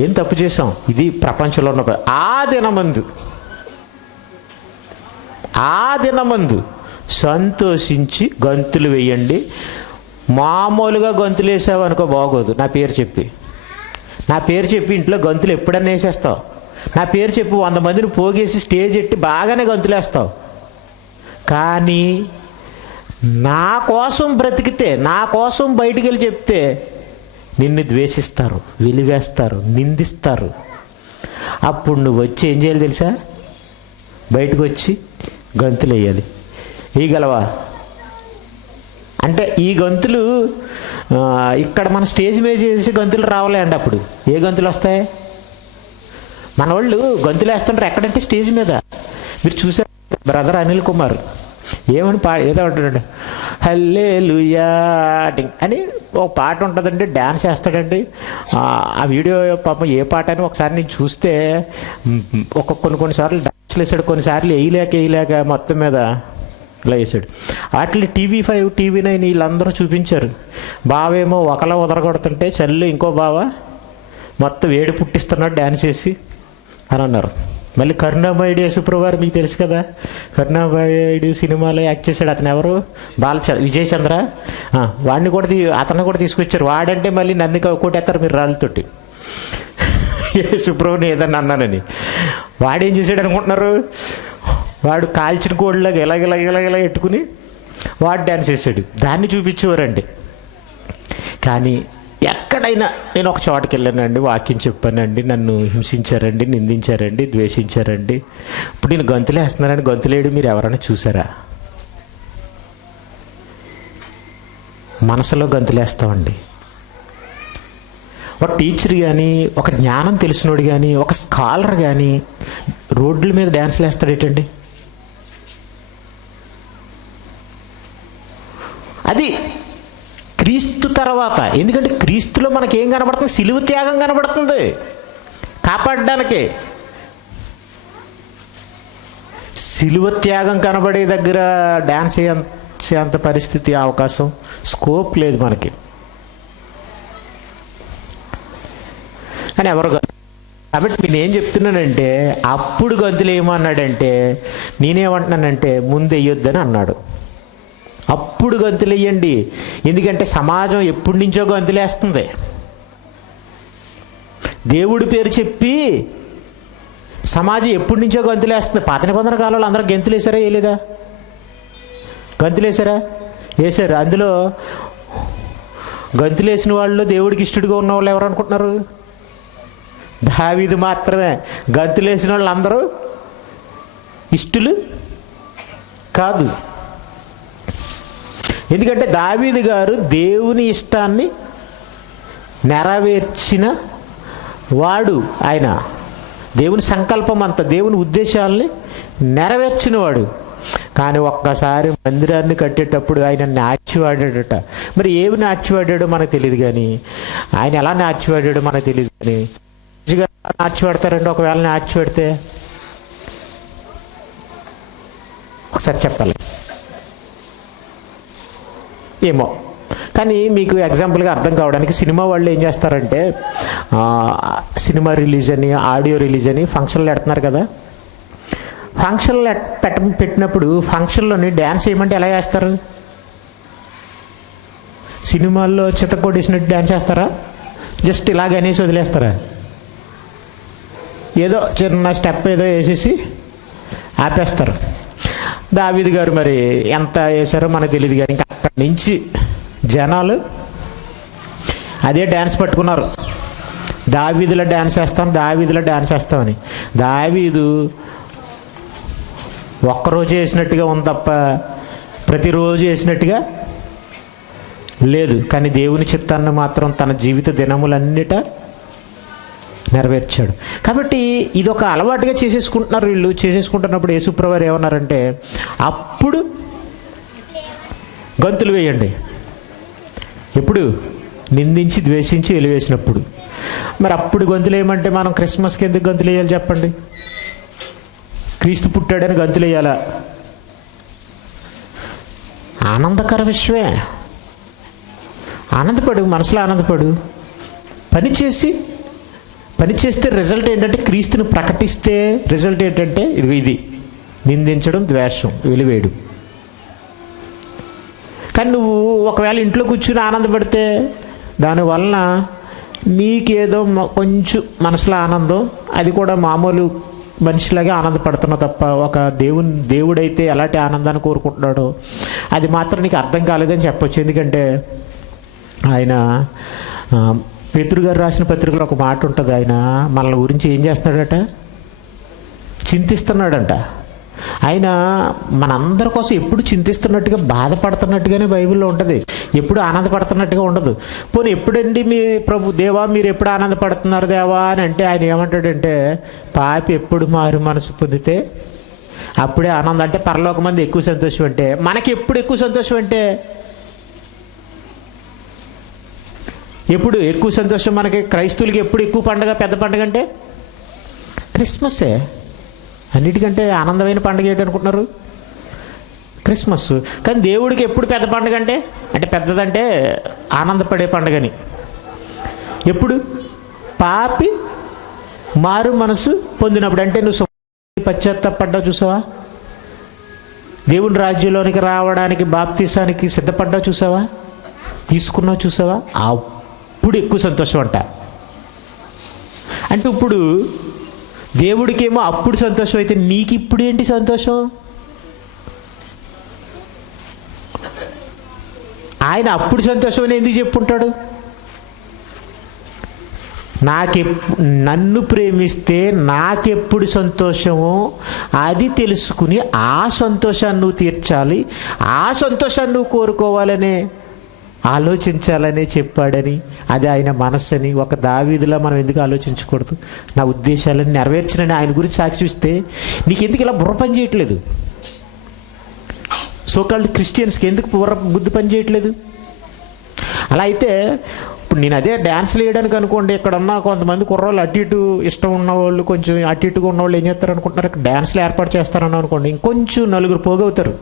ఏం తప్పు చేసాం? ఇది ప్రపంచంలో ఉన్న ఆ దినమందు సంతోషించి గంతులు వేయండి. మామూలుగా గంతులు వేసావు అనుకో బాగోదు. నా పేరు చెప్పి ఇంట్లో గంతులు ఎప్పుడన్నా వేసేస్తావు. నా పేరు చెప్పి 100 మందిని పోగేసి స్టేజ్ ఎట్టి బాగానే గంతులేస్తావు. కానీ నా కోసం బ్రతికితే, నా కోసం బయటికి వెళ్ళి చెప్తే నిన్ను ద్వేషిస్తారు, వెలివేస్తారు, నిందిస్తారు. అప్పుడు నువ్వు వచ్చి ఏం చేయాలి తెలుసా? బయటకు వచ్చి గంతులు వేయాలి. వేయగలవా? అంటే ఈ గంతులు ఇక్కడ మన స్టేజ్ మీద చేసి గంతులు రావాలే అండి. అప్పుడు ఏ గంతులు వస్తాయి? మన వాళ్ళు గంతులు వేస్తుంటారు ఎక్కడంటే స్టేజ్ మీద. మీరు చూసారు బ్రదర్ అనిల్ కుమార్ ఏమని ఏదో అంటాడండి, హల్లెలూయా అని ఒక పాట ఉంటుందండి, డ్యాన్స్ వేస్తాడండి. ఆ వీడియో పాపం ఏ పాట అని ఒకసారి నేను చూస్తే కొన్నిసార్లు డాన్స్లు వేసాడు, కొన్నిసార్లు వేయలేక మొత్తం మీద ఇలా వేసాడు. వాటిని TV5 TV9 వీళ్ళందరూ చూపించారు. బావేమో ఒకలా ఉదరగొడుతుంటే చల్లు ఇంకో బావ మొత్తం వేడి పుట్టిస్తున్నాడు డ్యాన్స్ చేసి. అని అన్నారు. మళ్ళీ కరుణామయుడు యేసుప్రభువారు మీకు తెలుసు కదా, కరుణామయుడు సినిమాలో యాక్ట్ చేశాడు. అతను ఎవరు? విజయ్ చంద్ర. వాడిని కూడా అతన్ని కూడా తీసుకొచ్చారు. వాడంటే మళ్ళీ నన్ను కొట్టేస్తారు మీరు రాళ్ళతోటి, యేసుప్రభుని ఏదన్నా అన్నానని. వాడేం చేశాడు అనుకుంటున్నారు? వాడు కాల్చిన కోడిలాగా ఇలాగ ఎట్టుకుని వాడు డ్యాన్స్ చేశాడు. దాన్ని చూపించేవారండి. కానీ ఎక్కడైనా నేను ఒక చోటకి వెళ్ళానండి, వాక్యం చెప్పానండి, నన్ను హింసించారండి, నిందించారండి, ద్వేషించారండి, ఇప్పుడు నేను గంతులేస్తున్నానండి, గంతులేడు మీరు ఎవరైనా చూసారా? మనసులో గంతులేస్తామండి. ఒక టీచర్ కానీ, ఒక జ్ఞానం తెలిసినోడు కానీ, ఒక స్కాలర్ కానీ రోడ్ల మీద డ్యాన్స్లు వేస్తాడేటండి? అది క్రీస్తు తర్వాత. ఎందుకంటే క్రీస్తులో మనకేం కనబడుతుంది? సిలువ త్యాగం కనబడుతుంది కాపాడడానికి. సిలువ త్యాగం కనబడే దగ్గర డ్యాన్స్ చేయంత పరిస్థితి, అవకాశం, స్కోప్ లేదు మనకి. కానీ ఎవరు కాబట్టి నేనేం చెప్తున్నానంటే, అప్పుడు గంతులు ఏమన్నాడంటే, నేనేమంటున్నానంటే ముందు వేయొద్దని అన్నాడు. అప్పుడు గంతులు వేయండి. ఎందుకంటే సమాజం ఎప్పటి నుంచో గంతులేస్తుంది. దేవుడి పేరు చెప్పి సమాజం ఎప్పటి నుంచో గంతులేస్తుంది. పాత నిబంధన కాలంలో అందరూ గంతులు వేసారా? వేయలేదా? గంతులు వేసారా? వేశారు. అందులో గంతులు వేసిన వాళ్ళు దేవుడికి ఇష్టడుగా ఉన్న వాళ్ళు ఎవరు అనుకుంటున్నారు? దావీదు మాత్రమే. గంతులు వేసిన వాళ్ళు అందరూ ఇష్టలు కాదు. ఎందుకంటే దావీదు గారు దేవుని ఇష్టాన్ని నెరవేర్చిన వాడు. ఆయన దేవుని సంకల్పం అంతా, దేవుని ఉద్దేశాలని నెరవేర్చినవాడు. కానీ ఒక్కసారి మందిరాన్ని కట్టేటప్పుడు ఆయన నాట్యవాడాడట. మరి ఏమి నాట్యవాడాడో మనకు తెలియదు, కానీ ఆయన ఎలా నాట్యవాడాడో మనకు తెలియదు. కానీ నాట్యవాడతారండి ఒకవేళ నాట్యవాడితే? ఒకసారి చెప్పాలి ఏమో. కానీ మీకు ఎగ్జాంపుల్గా అర్థం కావడానికి సినిమా వాళ్ళు ఏం చేస్తారంటే, సినిమా రిలీజ్ అని, ఆడియో రిలీజ్ అని ఫంక్షన్లు పెడుతున్నారు కదా. ఫంక్షన్లు పెట్టినప్పుడు ఫంక్షన్లోని డ్యాన్స్ చేయమంటే ఎలా చేస్తారు? సినిమాల్లో చిత్తకొట్టేసినట్టు డ్యాన్స్ చేస్తారా? జస్ట్ ఇలాగ అనేసి వదిలేస్తారా? ఏదో చిన్న స్టెప్ ఏదో వేసేసి ఆపేస్తారు. దావీదు గారు మరి ఎంత వేసారో మనకు తెలియదు, కానీ ఇంకా అక్కడి నుంచి జనాలు అదే డ్యాన్స్ పట్టుకున్నారు. దావీదులో డ్యాన్స్ వేస్తాం, దావీదులో డ్యాన్స్ వేస్తామని. దావీదు ఒక్కరోజు వేసినట్టుగా ఉంది తప్ప ప్రతిరోజు వేసినట్టుగా లేదు. కానీ దేవుని చిత్తాన్ని మాత్రం తన జీవిత దినములన్నిట నెరవేర్చాడు. కాబట్టి ఇదొక అలవాటుగా చేసేసుకుంటున్నారు వీళ్ళు. చేసేసుకుంటున్నప్పుడు యేసుప్రభువారు ఏమన్నారంటే, అప్పుడు గంతులు వేయండి. ఎప్పుడు? నిందించి ద్వేషించి వెలివేసినప్పుడు. మరి అప్పుడు గంతులు వేయమంటే మనం క్రిస్మస్కి ఎందుకు గంతులు వేయాలి చెప్పండి? క్రీస్తు పుట్టాడని గంతులు వేయాలా? ఆనందకర విషయమే. ఆనందపడు, మనసులో ఆనందపడు. పని చేస్తే రిజల్ట్ ఏంటంటే, క్రీస్తుని ప్రకటిస్తే రిజల్ట్ ఏంటంటే ఇది నిందించడం, ద్వేషం, వెలివేయడం. కానీ నువ్వు ఒకవేళ ఇంట్లో కూర్చుని ఆనందపడితే దానివలన నీకేదో కొంచెం మనసులో ఆనందం, అది కూడా మామూలు మనిషిలాగే ఆనందపడుతున్నావు తప్ప ఒక దేవుడైతే ఎలాంటి ఆనందాన్ని కోరుకుంటున్నాడో అది మాత్రం నీకు అర్థం కాలేదని చెప్పొచ్చు. ఎందుకంటే ఆయన పేతురు గారు రాసిన పత్రికలో ఒక మాట ఉంటుంది. ఆయన మనల గురించి ఏం చేస్తున్నాడట? చింతిస్తున్నాడంట. ఆయన మనందరి కోసం ఎప్పుడు చింతిస్తున్నట్టుగా, బాధపడుతున్నట్టుగానే బైబిల్లో ఉంటుంది. ఎప్పుడు ఆనందపడుతున్నట్టుగా ఉండదు. పోనీ ఎప్పుడండి మీ ప్రభు దేవా మీరు ఎప్పుడు ఆనందపడుతున్నారు దేవా అని అంటే ఆయన ఏమంటాడంటే, పాపి ఎప్పుడు మారు మనసు పొందితే అప్పుడే ఆనందం. అంటే పరలోకమంది ఎక్కువ సంతోషం. అంటే మనకి ఎప్పుడు ఎక్కువ సంతోషం? అంటే ఎప్పుడు ఎక్కువ సంతోషం మనకి? క్రైస్తవులకి ఎప్పుడు ఎక్కువ పండుగ, పెద్ద పండుగ అంటే క్రిస్మస్సే. అన్నిటికంటే ఆనందమైన పండుగ ఏంటనుకుంటున్నారు? క్రిస్మస్. కానీ దేవుడికి ఎప్పుడు పెద్ద పండుగ అంటే పెద్దదంటే ఆనందపడే పండుగని. ఎప్పుడు? పాపి మారు మనసు పొందినప్పుడు. అంటే నువ్వు పశ్చాత్తాపడ్డావు చూసావా, దేవుని రాజ్యంలోనికి రావడానికి బాప్తీసానికి సిద్ధపడ్డావు చూసావా, తీసుకున్నావు చూసావా, అప్పుడు ఎక్కువ సంతోషం అంట. అంటే ఇప్పుడు దేవుడికేమో అప్పుడు సంతోషం అయితే నీకు ఇప్పుడు ఏంటి సంతోషం? ఆయన అప్పుడు సంతోషం అని ఎందుకు చెప్పుంటాడు? నన్ను ప్రేమిస్తే నాకెప్పుడు సంతోషమో అది తెలుసుకుని ఆ సంతోషాన్ని నువ్వు తీర్చాలి, ఆ సంతోషాన్ని నువ్వు కోరుకోవాలనే ఆలోచించాలనే చెప్పాడని, అది ఆయన మనస్సని. ఒక దావీదులా మనం ఎందుకు ఆలోచించకూడదు? నా ఉద్దేశాలను నెరవేర్చనని ఆయన గురించి సాక్షి ఇస్తే నీకెందుకు ఇలా బుర్ర పని చేయట్లేదు? సోకాల్డ్ క్రిస్టియన్స్కి ఎందుకు బుద్ధి పని చేయట్లేదు? అలా అయితే ఇప్పుడు నేను అదే డ్యాన్స్లు వేయడానికి అనుకోండి, ఇక్కడ ఉన్న కొంతమంది కుర్రోళ్ళు అటు ఇటు ఇష్టం ఉన్నవాళ్ళు, కొంచెం అటు ఇటుగా ఉన్నవాళ్ళు ఏం చేస్తారు అనుకుంటున్నారు, ఇక్కడ డ్యాన్స్లు ఏర్పాటు చేస్తారని అనుకోండి, ఇంకొంచెం నలుగురు పోగవుతారు.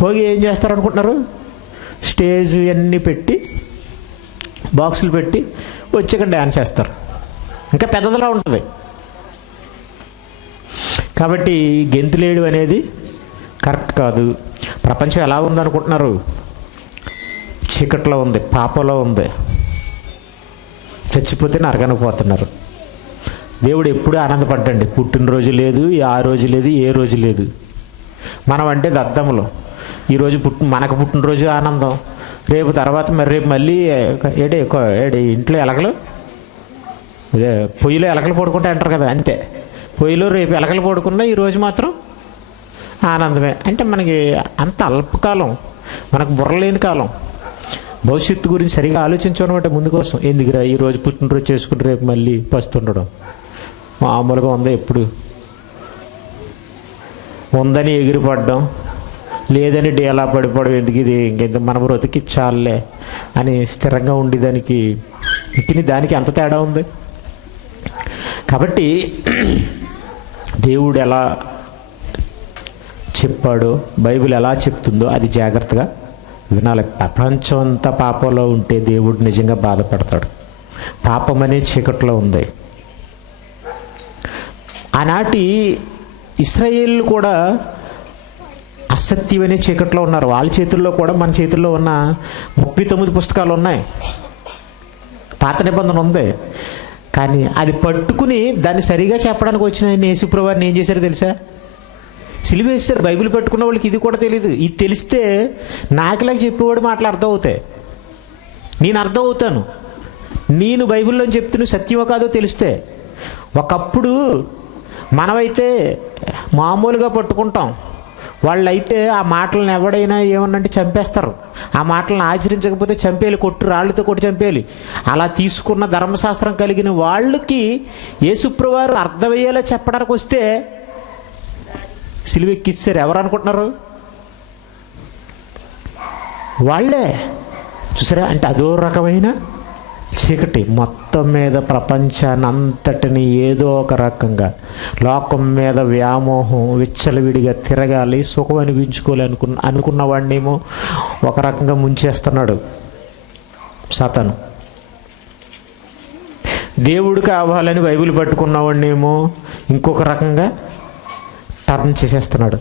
పోగి ఏం చేస్తారు అనుకుంటున్నారు? స్టేజ్ ఇవన్నీ పెట్టి బాక్సులు పెట్టి వచ్చి ఇక్కడ డ్యాన్స్ వేస్తారు. ఇంకా పెద్దదిలా ఉంటుంది. కాబట్టి గెంతులేయడం అనేది కరెక్ట్ కాదు. ప్రపంచం ఎలా ఉందనుకుంటున్నారు? చీకట్లో ఉంది, పాపంలో ఉంది, చచ్చిపోతే నరకానికి పోతున్నారు. దేవుడు ఎప్పుడూ ఆనందపడ్డండి. పుట్టినరోజు లేదు, ఆ రోజు లేదు, ఏ రోజు లేదు. మనం అంటే దద్దములు. ఈరోజు మనకు పుట్టినరోజు ఆనందం, రేపు తర్వాత రేపు మళ్ళీ ఏడే ఇంట్లో ఎలకలు, అదే పొయ్యిలో ఎలకలు పడుకుంటా అంటారు కదా, అంతే. పొయ్యిలో రేపు ఎలకలు పడుకున్నా ఈరోజు మాత్రం ఆనందమే. అంటే మనకి అంత అల్పకాలం, మనకు బుర్రలేని కాలం. భవిష్యత్తు గురించి సరిగా ఆలోచించనమాట ముందు కోసం. ఎందుకురా ఈరోజు పుట్టినరోజు చేసుకుని రేపు మళ్ళీ పస్తుండడం మామూలుగా ఉందా? ఎప్పుడు ఉందని ఎగిరిపడడం, లేదని డేలా పడిపోవడం ఎందుకు? ఇది ఇంకెంత మన బ్రతికి చాలే అని స్థిరంగా ఉండేదానికి దానికి ఎంత తేడా ఉంది? కాబట్టి దేవుడు ఎలా చెప్పాడో, బైబిల్ ఎలా చెప్తుందో అది జాగ్రత్తగా వినాలి. ప్రపంచం అంతా పాపంలో ఉంటే దేవుడు నిజంగా బాధపడతాడు. పాపం అనే చీకట్లో ఉంది. ఆనాటి ఇశ్రాయేలు కూడా అసత్యం అనే చీకట్లో ఉన్నారు. వాళ్ళ చేతుల్లో కూడా మన చేతుల్లో ఉన్న 39 పుస్తకాలు ఉన్నాయి, పాత నిబంధన ఉంది. కానీ అది పట్టుకుని దాన్ని సరిగా చెప్పడానికి వచ్చిన యేసుప్రభువారిని ఏం చేశారో తెలుసా? సిలువ వేశారు. బైబిల్ పట్టుకున్న వాళ్ళకి ఇది కూడా తెలియదు. ఇది తెలిస్తే నాకులాగా చెప్పేవాడు మాటలు అర్థం అవుతాయి, నేను అర్థం అవుతాను. నేను బైబిల్లో చెప్తున్న సత్యమో కాదో తెలిస్తే. ఒకప్పుడు మనమైతే మామూలుగా పట్టుకుంటాం, వాళ్ళైతే ఆ మాటలను ఎవడైనా ఏమన్నంటే చంపేస్తారు. ఆ మాటలను ఆచరించకపోతే చంపేయాలి, రాళ్ళతో కొట్టి చంపేయాలి. అలా తీసుకున్న ధర్మశాస్త్రం కలిగిన వాళ్ళకి యేసుప్రభువారు అర్థమయ్యేలా చెప్పడానికి వస్తే సిలువెక్కిచ్చారు. ఎవరు అనుకుంటున్నారు? వాళ్ళే. చూసారా? అంటే అదో రకమైన చీకటి మొత్తం మీద ప్రపంచాన్ని అంతటిని ఏదో ఒక రకంగా లోకం మీద వ్యామోహం, విచ్చలవిడిగా తిరగాలి, సుఖం అనిపించుకోవాలి అనుకున్న వాడినేమో ఒక రకంగా ముంచేస్తున్నాడు సాతాను. దేవుడు కావాలని బైబిల్ పట్టుకున్నవాడినేమో ఇంకొక రకంగా టర్న్ చేసేస్తున్నాడు.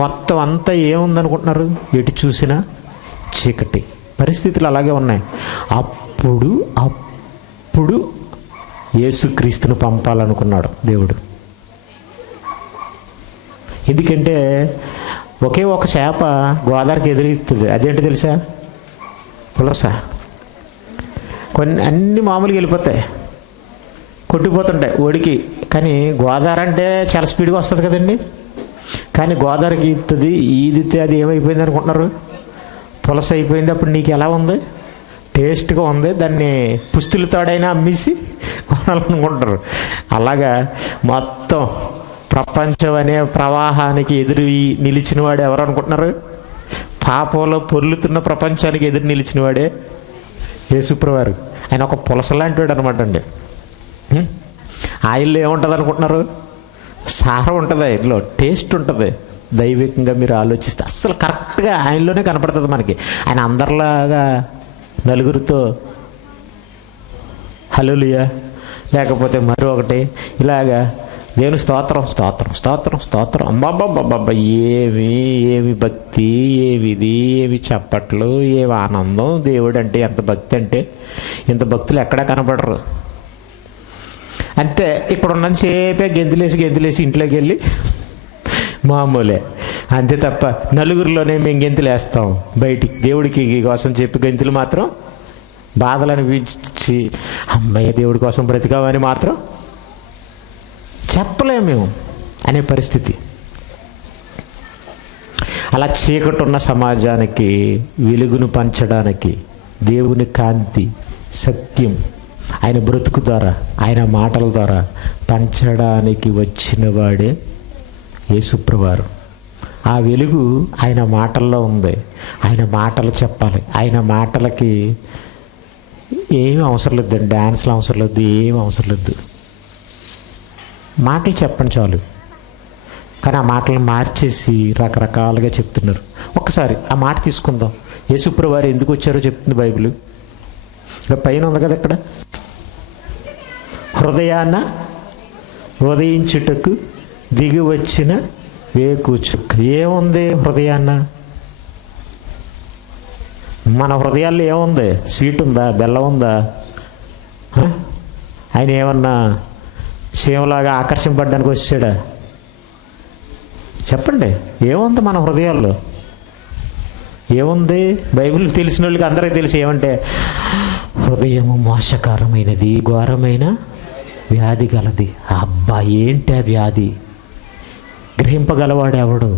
మొత్తం అంతా ఏముందనుకుంటున్నారు? ఎటు చూసినా చీకటి. పరిస్థితులు అలాగే ఉన్నాయి. అప్పుడు యేసుక్రీస్తును పంపాలనుకున్నాడు దేవుడు. ఎందుకంటే ఒకే ఒక చేప గోదావరికి ఎదురెత్తుంది. అదేంటి తెలుసా? పులస. అన్నీ మామూలుగా వెళ్ళిపోతాయి, కొట్టిపోతుంటాయి ఒడికి. కానీ గోదావరి అంటే చాలా స్పీడ్గా వస్తుంది కదండి. కానీ గోదావరికి ఈదుతుంది. ఈదితే అది ఏమైపోయింది అనుకుంటున్నారు? పులస అయిపోయింది. అప్పుడు నీకు ఎలా ఉంది? టేస్ట్గా ఉంది. దాన్ని పుస్తులతోడైనా అమ్మేసి కొనాలనుకుంటారు. అలాగా మొత్తం ప్రపంచం అనే ప్రవాహానికి ఎదురు నిలిచిన వాడు ఎవరు అనుకుంటున్నారు? పాపంలో పొర్లుతున్న ప్రపంచానికి ఎదురు నిలిచిన వాడే యేసుప్రభువారు. ఆయన ఒక పులస లాంటి వాడు అనమాట అండి. ఆయిల్లో ఏముంటుంది అనుకుంటున్నారు? సారం ఉంటుంది, ఆయనలో టేస్ట్ ఉంటుంది. దైవికంగా మీరు ఆలోచిస్తే అస్సలు కరెక్ట్గా ఆయనలోనే కనపడుతుంది మనకి. ఆయన అందరిలాగా నలుగురితో హల్లెలూయా లేకపోతే మరొకటి, ఇలాగా దేవుని స్తోత్రం స్తోత్రం స్తోత్రం స్తోత్రం, అమ్మాబ్బాబ్బాబ్బా, ఏమి ఏమి భక్తి, ఏమిది, ఏమి చప్పట్లు, ఏమి ఆనందం. దేవుడు అంటే ఎంత భక్తి అంటే ఇంత భక్తులు ఎక్కడా కనపడరు. అంతే, ఇక్కడ ఉన్నంతసేపే గెంతులేసి ఇంట్లోకి వెళ్ళి మామూలే, అంతే తప్ప నలుగురిలోనే మేము గెంతులు వేస్తాం. బయటికి దేవుడికి కోసం చెప్పి గెంతులు మాత్రం బాధలు అనిపించి అమ్మయ్య దేవుడి కోసం బ్రతికామని మాత్రం చెప్పలేము మేము అనే పరిస్థితి. అలా చీకటి ఉన్న సమాజానికి వెలుగును పంచడానికి దేవుని కాంతి, సత్యం ఆయన బ్రతుకు ద్వారా, ఆయన మాటల ద్వారా పంచడానికి వచ్చిన వాడే యేసుప్రభువారు. ఆ వెలుగు ఆయన మాటల్లో ఉంది. ఆయన మాటలు చెప్పాలి. ఆయన మాటలకి ఏమి అవసరం లేదు, డ్యాన్స్లు అవసరం లేదు, ఏమి అవసరం లేదు. మాటలు చెప్పండి చాలు. కానీ ఆ మాటలను మార్చేసి రకరకాలుగా చెప్తున్నారు. ఒకసారి ఆ మాట తీసుకుందాం. యేసుప్రభువారు ఎందుకు వచ్చారో చెప్తుంది బైబిల్. ఇక్కడ పైన ఉంది కదా, ఇక్కడ హృదయాన ఉదయించుటకు దిగి వచ్చిన వేకుచుక్క. ఏముంది హృదయాన్న? మన హృదయాల్లో ఏముంది? స్వీట్ ఉందా? బెల్లం ఉందా? ఆయన ఏమన్నా సేవలాగా ఆకర్షింపడ్డానికి వచ్చాడా? చెప్పండి, ఏముంది మన హృదయాల్లో? ఏముంది? బైబిల్ తెలిసిన వాళ్ళకి అందరికీ తెలిసి ఏమంటే, హృదయము మోసకరమైనది, ఘోరమైన వ్యాధి గలది. అబ్బా, ఏంటి ఆ వ్యాధి? గ్రహింపగలవాడు ఎవడు?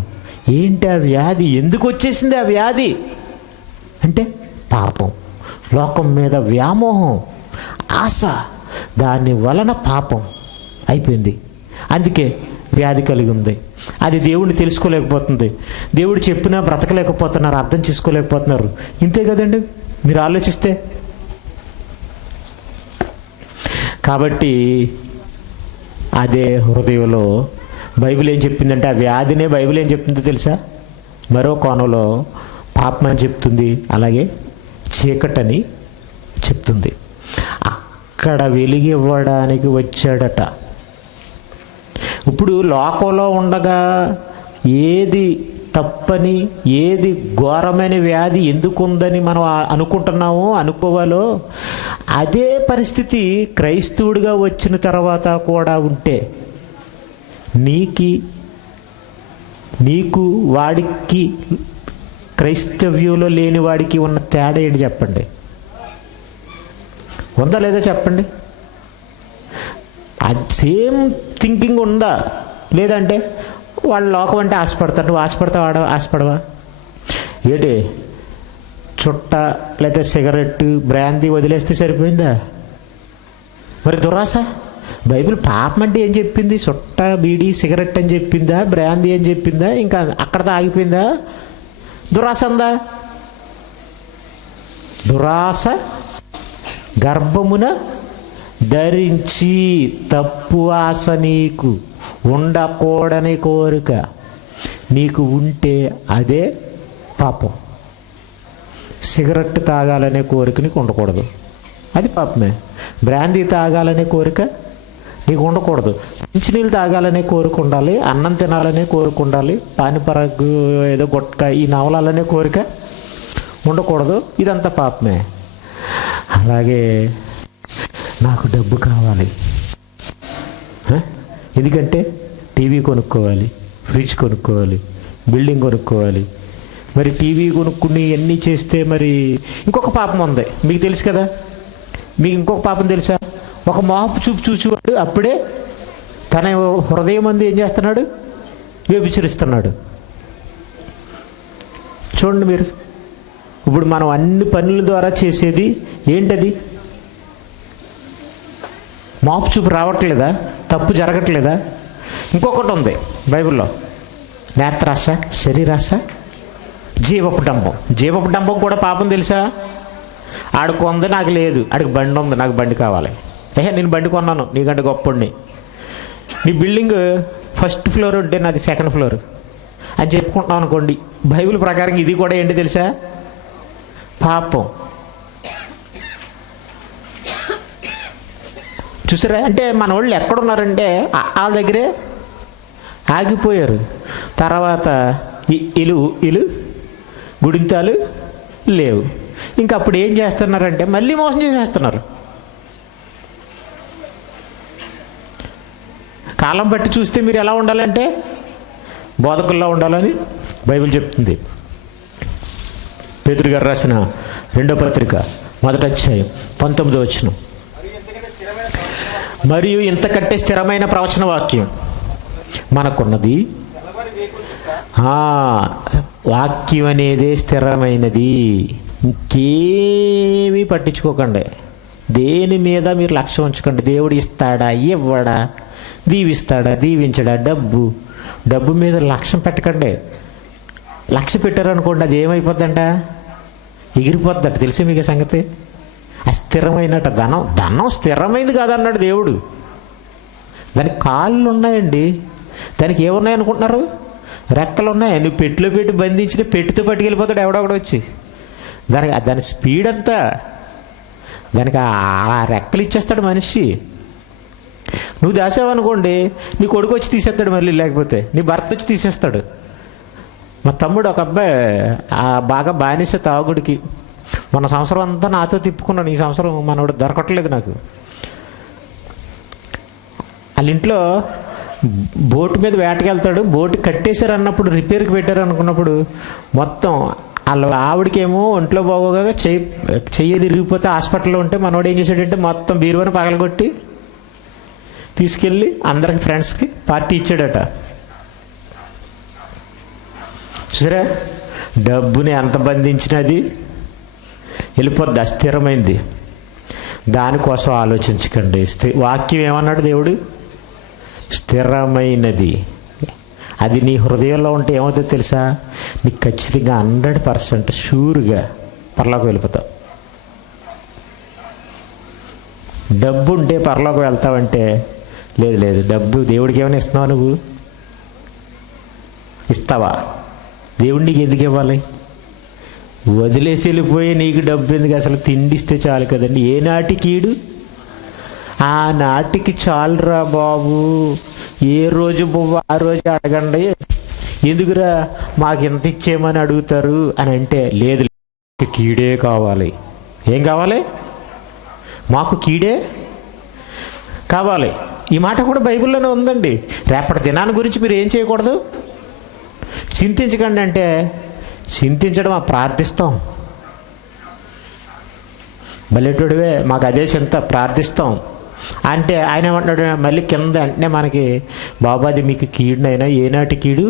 ఏంటి ఆ వ్యాధి? ఎందుకు వచ్చేసింది ఆ వ్యాధి అంటే, పాపం, లోకం మీద వ్యామోహం, ఆశ, దాని వలన పాపం అయిపోయింది. అందుకే వ్యాధి కలిగి ఉంది. అది దేవుడిని తెలుసుకోలేకపోతుంది. దేవుడు చెప్పినా బ్రతకలేకపోతున్నారు, అర్థం చేసుకోలేకపోతున్నారు. ఇంతే కదండి మీరు ఆలోచిస్తే. కాబట్టి అదే హృదయంలో బైబిల్ ఏం చెప్పిందంటే, ఆ వ్యాధినే బైబిల్ ఏం చెప్తుందో తెలుసా? మరో కోణంలో పాపం అని చెప్తుంది, అలాగే చీకటని చెప్తుంది. అక్కడ వెలిగివ్వడానికి వచ్చాడట. ఇప్పుడు లోకంలో ఉండగా ఏది తప్పని, ఏది ఘోరమైన వ్యాధి ఎందుకు ఉందని మనం అనుకుంటున్నామో, అనుకోవాలో, అదే పరిస్థితి క్రైస్తవుడిగా వచ్చిన తర్వాత కూడా ఉంటే నీకు వాడికి, క్రైస్తవ్యంలో లేని వాడికి ఉన్న తేడా ఏంటి చెప్పండి? ఉందా లేదా చెప్పండి? అది సేమ్ థింకింగ్ ఉందా? లేదంటే వాళ్ళు లోకం అంటే ఆశపడతారు, నువ్వు ఆశపడతావా? ఆశపడవా? ఏంటి చుట్ట లేదా సిగరెట్, బ్రాందీ వదిలేస్తే సరిపోయిందా? మరి దురాశ? బైబిల్ పాపం అంటే ఏం చెప్పింది? చుట్ట, బీడీ, సిగరెట్ అని చెప్పిందా? బ్రాందీ అని చెప్పిందా? ఇంకా అక్కడతో ఆగిపోయిందా? దురాశ ఉందా? దురాశ గర్భమున ధరించి, తప్పు ఆశ నీకు ఉండకూడని కోరిక నీకు ఉంటే అదే పాపం. సిగరెట్ తాగాలనే కోరిక నీకు ఉండకూడదు, అది పాపమే. బ్రాందీ తాగాలనే కోరిక నీకు ఉండకూడదు. మంచినీళ్ళు తాగాలనే కోరిక ఉండాలి, అన్నం తినాలనే కోరిక ఉండాలి, పానిపరగు ఏదో గుట్క ఈ నవలాలనే కోరిక ఉండకూడదు. ఇదంతా పాపమే. అలాగే నాకు డబ్బు కావాలి, ఎందుకంటే టీవీ కొనుక్కోవాలి, ఫ్రిడ్జ్ కొనుక్కోవాలి, బిల్డింగ్ కొనుక్కోవాలి. మరి టీవీ కొనుక్కుని అన్నీ చేస్తే మరి ఇంకొక పాపం ఉంది, మీకు తెలుసు కదా. మీకు ఇంకొక పాపం తెలుసా? ఒక మోహపు చూపు చూసేవాడు అప్పుడే తన హృదయం మంది ఏం చేస్తున్నాడు? వ్యభిచరిస్తున్నాడు. చూడండి మీరు, ఇప్పుడు మనం అన్ని పనుల ద్వారా చేసేది ఏంటది? మోహపు చూపు రావట్లేదా? తప్పు జరగట్లేదా? ఇంకొకటి ఉంది బైబిల్లో, నేత్రాశ, శరీరాశ, జీవపు డంబం. జీవపు డంబం కూడా పాపం తెలుసా? ఆడికి ఉంది, నాకు లేదు. ఆడికి బండి ఉంది, నాకు బండి కావాలి. నేను బండి కొన్నాను, నీకంటే గొప్పడిని. నీ బిల్డింగ్ ఫస్ట్ ఫ్లోర్ ఉంటే నాది సెకండ్ ఫ్లోర్ అని చెప్పుకుంటున్నాం అనుకోండి. బైబిల్ ప్రకారం ఇది కూడా ఏంటి తెలుసా? పాపం. చూసారా? అంటే మన వాళ్ళు ఎక్కడున్నారంటే వాళ్ళ దగ్గరే ఆగిపోయారు. తర్వాత ఇలు గుడింతాలు లేవు. ఇంకా అప్పుడు ఏం చేస్తున్నారంటే మళ్ళీ మోసం చేసేస్తున్నారు. కాలం బట్టి చూస్తే మీరు ఎలా ఉండాలంటే బోధకుల్లో ఉండాలని బైబిల్ చెప్తుంది. పేతురు గారు రాసిన 2వ పత్రిక 1వ అధ్యాయం 19వ వచనం. మరియు ఇంతకంటే స్థిరమైన ప్రవచన వాక్యం మనకున్నది. వాక్యం అనేదే స్థిరమైనది. ఇంకేమీ పట్టించుకోకండి, దేని మీద మీరు లక్ష్యం ఉంచకండి. దేవుడు ఇస్తాడా, ఇవ్వడా, దీవిస్తాడా, దీవించడా, డబ్బు మీద లక్ష్యం పెట్టకండి. లక్ష్య పెట్టారనుకోండి, అది ఏమైపోద్దంట, ఎగిరిపోద్దట. తెలిసి మీకు సంగతి? అస్థిరమైనట ధనం స్థిరమైంది కాదన్నాడు దేవుడు. దానికి కాళ్ళు ఉన్నాయండి, దానికి ఏమున్నాయి అనుకుంటున్నారు? రెక్కలు ఉన్నాయి. నువ్వు పెట్టిలో పెట్టి బంధించిన పెట్టితో పట్టుకెళ్ళిపోతాడు ఎవడొకడు వచ్చి. దాని స్పీడ్ అంతా, దానికి ఆ రెక్కలు ఇచ్చేస్తాడు మనిషి. నువ్వు దాసావనుకోండి, నీ కొడుకు వచ్చి తీసేస్తాడు, మళ్ళీ లేకపోతే నీ భర్త వచ్చి తీసేస్తాడు. మా తమ్ముడు ఒక అబ్బాయి బాగా బానిస తాగుడికి. మన సంవత్సరం అంతా నాతో తిప్పుకున్నాను, ఈ సంవత్సరం మనోడు దొరకట్లేదు నాకు. వాళ్ళ ఇంట్లో బోటు మీద వేటకెళ్తాడు, బోటు కట్టేశారు అన్నప్పుడు, రిపేర్కి పెట్టారు అనుకున్నప్పుడు మొత్తం వాళ్ళ ఆవిడకేమో ఒంట్లో బాగోగా చెయ్యి తిరిగిపోతే హాస్పిటల్లో ఉంటే మనోడు ఏం చేశాడంటే మొత్తం బీరువాని పగలగొట్టి తీసుకెళ్ళి అందరికి ఫ్రెండ్స్కి పార్టీ ఇచ్చాడట. సరే, డబ్బుని ఎంత బంధించినది వెళ్ళిపోద్ది, అస్థిరమైంది. దానికోసం ఆలోచించకండి. వాక్యం ఏమన్నాడు దేవుడు? స్థిరమైనది. అది నీ హృదయంలో ఉంటే ఏమవుతుందో తెలుసా? నీకు ఖచ్చితంగా 100% షూర్గా పరలోకి వెళ్ళిపోతావు. డబ్బు ఉంటే పరలోకి వెళ్తావంటే లేదు. డబ్బు దేవుడికి ఏమైనా ఇస్తున్నావా? నువ్వు ఇస్తావా? దేవుడు నీకు ఎందుకు ఇవ్వాలి? వదిలేసి వెళ్ళిపోయి నీకు డబ్బు ఎందుకు? అసలు తిండిస్తే చాలు కదండి. ఏ నాటి కీడు ఆ నాటికి చాలురా బాబు. ఏ రోజు బొవ్వ ఆ రోజు అడగండి. ఎందుకురా మాకు ఎంత ఇచ్చేయమని అడుగుతారు అని అంటే, లేదు కీడే కావాలి. ఏం కావాలి? మాకు కీడే కావాలి. ఈ మాట కూడా బైబిల్లోనే ఉందండి. రేపటి దినాన్ని గురించి మీరు ఏం చేయకూడదు, చింతించకండి. అంటే చింతించడం ప్రార్థిస్తాం. బల్లెటోడివే, మాకు అదే చింత, ప్రార్థిస్తాం అంటే ఆయన ఏమంటున్నాడు మళ్ళీ కింద వెంటనే మనకి, బాబా అది మీకు కీడునైనా ఏనాటి కీడు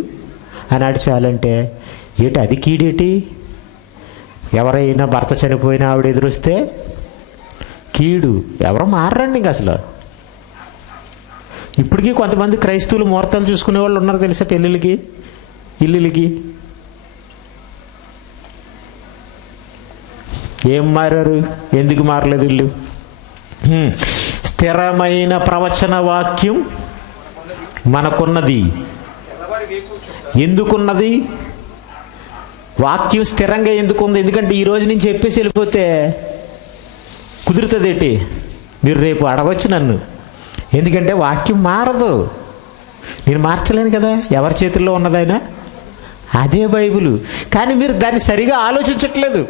అన్నాడు చాలంటే, ఏటి అది కీడేటి? ఎవరైనా భర్త చనిపోయినా ఆవిడ ఎదురొస్తే కీడు. ఎవరు మారండి ఇంక అసలు. ఇప్పటికీ కొంతమంది క్రైస్తవులు ముహూర్తాలు చూసుకునే వాళ్ళు ఉన్నారు తెలుసా, పెళ్ళిళ్ళకి ఇల్లులకి. ఏం మారారు? ఎందుకు మారలేదు ఇల్లు? స్థిరమైన ప్రవచన వాక్యం మనకున్నది. ఎందుకున్నది? వాక్యం స్థిరంగా ఎందుకుంది? ఎందుకంటే ఈ రోజు నుంచి చెప్పేసి వెళ్ళిపోతే కుదురుతుంది ఏంటి? మీరు రేపు అడగొచ్చు నన్ను. ఎందుకంటే వాక్యం మారదు, నేను మార్చలేను కదా. ఎవరి చేతుల్లో ఉన్నదైనా అదే బైబిల్. కానీ మీరు దాన్ని సరిగా ఆలోచించట్లేదు.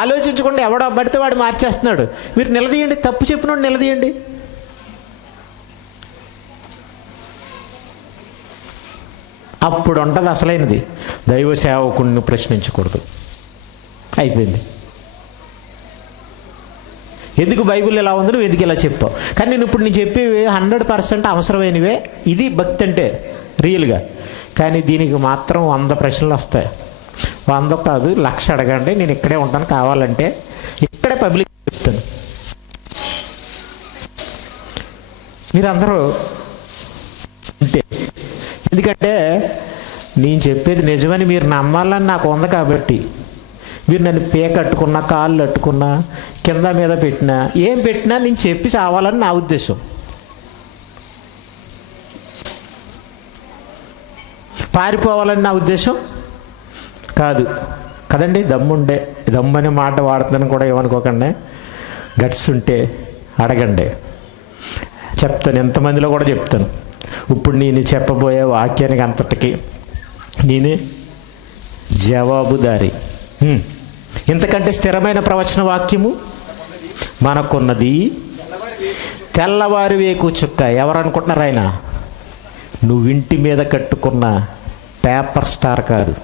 ఆలోచించకుండా ఎవడో పడితే వాడు మార్చేస్తున్నాడు. మీరు నిలదీయండి, తప్పు చెప్పినోడు నిలదీయండి. అప్పుడు ఉంటుంది అసలైనది. దైవ సేవకుడిని ప్రశ్నించకూడదు. అయిపోయింది. ఎందుకు బైబిల్ ఎలా ఉందో నువ్వు ఎందుకు ఇలా చెప్తావు? కానీ నేను చెప్పేవి 100% అవసరమైనవే. ఇది భక్తి అంటే రియల్గా. కానీ దీనికి మాత్రం 100 ప్రశ్నలు వస్తాయి. 100 కాదు, 1,00,000 అడగండి, నేను ఇక్కడే ఉంటాను. కావాలంటే ఇక్కడే పబ్లిక్ చెప్తాను. మీరందరూ ఉంటే, ఎందుకంటే నేను చెప్పేది నిజమని మీరు నమ్మాలని నాకు ఉంది. కాబట్టి మీరు నన్ను కట్టుకున్నా, కాళ్ళు అట్టుకున్నా, కింద మీద పెట్టినా, ఏం పెట్టినా నేను చెప్పి చావాలని నా ఉద్దేశం. పారిపోవాలని నా ఉద్దేశం కాదు కదండి. దమ్మనే మాట వాడుతున్నాను కూడా ఏమనుకోకండి. గట్స్ ఉంటే అడగండి. చెప్తాను, ఎంతమందిలో కూడా చెప్తాను. ఇప్పుడు నేను చెప్పబోయే వాక్యానికి అంతటికి నేనే జవాబుదారి. ఇంతకంటే స్థిరమైన ప్రవచన వాక్యము మనకున్నది. తెల్లవారి వేకు చుక్క. ఎవరు అనుకుంటున్నారు ఆయన? నువ్వు ఇంటి మీద కట్టుకున్న పేపర్ స్టార్ కాదు,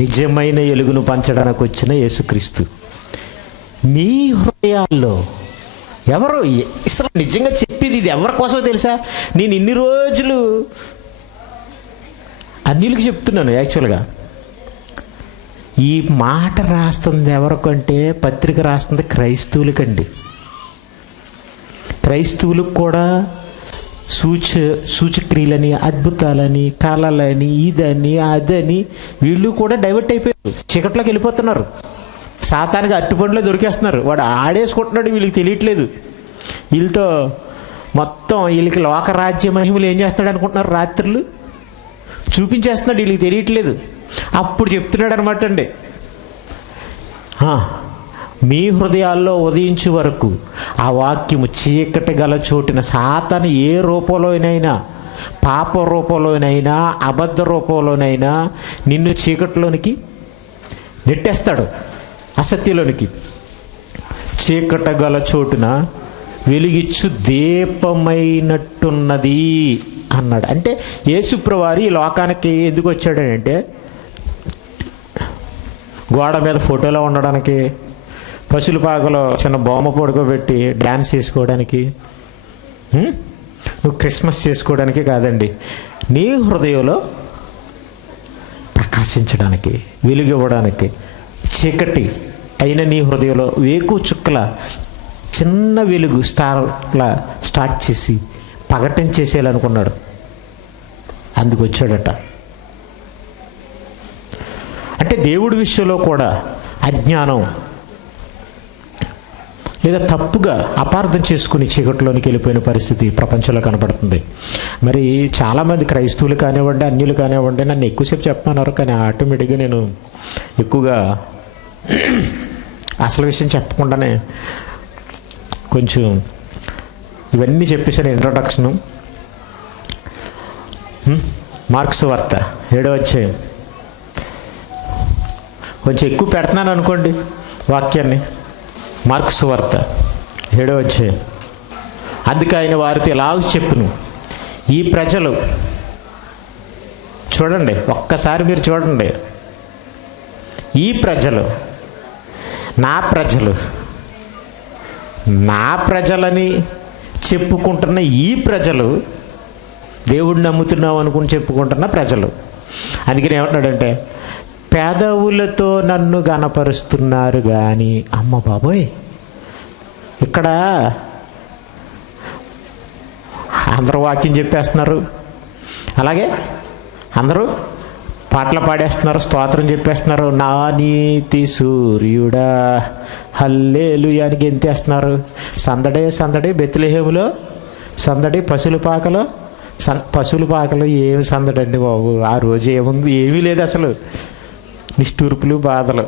నిజమైన వెలుగును పంచడానికి వచ్చిన యేసుక్రీస్తు. మీ హృదయాల్లో ఎవరు అసలు నిజంగా చెప్పేది ఇది ఎవరి కోసమో తెలుసా? నేను ఇన్ని రోజులు అన్యులకి చెప్తున్నాను. యాక్చువల్గా ఈ మాట రాస్తుంది ఎవరికంటే, పత్రిక రాస్తుంది క్రైస్తవులకండి. క్రైస్తవులకు కూడా సూచక్రియలని, అద్భుతాలని, కళలని, ఇదని అదని వీళ్ళు కూడా డైవర్ట్ అయిపోయారు, చీకట్లోకి వెళ్ళిపోతున్నారు. సాతానికి అట్టుపండులో దొరికేస్తున్నారు. వాడు ఆడేసుకుంటున్నాడు, వీళ్ళకి తెలియట్లేదు. వీళ్ళతో మొత్తం వీళ్ళకి లోకరాజ్య మహిమలు ఏం చేస్తున్నాడు అనుకుంటున్నారు? రాత్రులు చూపించేస్తున్నాడు, వీళ్ళకి తెలియట్లేదు. అప్పుడు చెప్తున్నాడు అనమాట అండి, మీ హృదయాల్లో ఉదయించే వరకు ఆ వాక్యము చీకటి గల చోటిన సాతాను ఏ రూపంలోనైనా, పాప రూపంలోనైనా, అబద్ధ రూపంలోనైనా నిన్ను చీకటిలోనికి నెట్టేస్తాడు, అసత్యంలోనికి. చీకట గల చోటున వెలిగిచ్చు దీపమైనట్టున్నది అన్నాడు. అంటే యేసుప్రవారు ఈ లోకానికి ఎందుకు వచ్చాడంటే, గోడ మీద ఫోటోలో ఉండడానికి, పసులుపాకలో చిన్న బొమ్మ పడుకోబెట్టి డ్యాన్స్ చేసుకోవడానికి, నువ్వు క్రిస్మస్ చేసుకోవడానికి కాదండి. నీ హృదయంలో ప్రకాశించడానికి, వెలుగు ఇవ్వడానికి. చీకటి అయిన నీ హృదయంలో వేకు చుక్కల చిన్న వెలుగు స్టార్లా స్టార్ట్ చేసి పగటం చేసేయాలనుకున్నాడు. అందుకు వచ్చాడట. అంటే దేవుడి విషయంలో కూడా అజ్ఞానం లేదా తప్పుగా అపార్థం చేసుకుని చీకటిలోనికి వెళ్ళిపోయిన పరిస్థితి ప్రపంచంలో కనపడుతుంది. మరి చాలామంది క్రైస్తవులు కానివ్వండి, అన్యులు కానివ్వండి నన్ను ఎక్కువసేపు చెప్పమన్నారు. కానీ ఆటోమేటిక్గా నేను ఎక్కువగా అసలు విషయం చెప్పకుండానే కొంచెం ఇవన్నీ చెప్పేసాను. ఇంట్రొడక్షను. మార్క్స్ వార్త 7వ అధ్యాయం. కొంచెం ఎక్కువ పెడుతున్నాను అనుకోండి వాక్యాన్ని. మార్క్స్ వార్త 7వ అధ్యాయం. అందుకే ఆయన వారితో ఇలాగ చెప్పును, ఈ ప్రజలు చూడండి, ఒక్కసారి మీరు చూడండి, ఈ ప్రజలు నా ప్రజలని చెప్పుకుంటున్న ఈ ప్రజలు, దేవుడిని నమ్ముతున్నాం అనుకుని చెప్పుకుంటున్న ప్రజలు. అందుకని ఏమంటున్నాడంటే, పెదవులతో నన్ను గనపరుస్తున్నారు కానీ, అమ్మ బాబోయ్, ఇక్కడ అందరూ వాక్యం చెప్పేస్తున్నారు, అలాగే అందరూ పాటలు పాడేస్తున్నారు, స్తోత్రం చెప్పేస్తున్నారు, నా నీతి సూర్యుడా హల్లెలూయా అని గెంతేస్తున్నారు. సందడే సందడి బెత్లెహేములో సందడి, పశువుల పాకలో ఏమి సందడి అండి బాబు. ఆ రోజు ఏముంది? ఏమీ లేదు అసలు, నిష్ఠూర్పులు, బాధలు.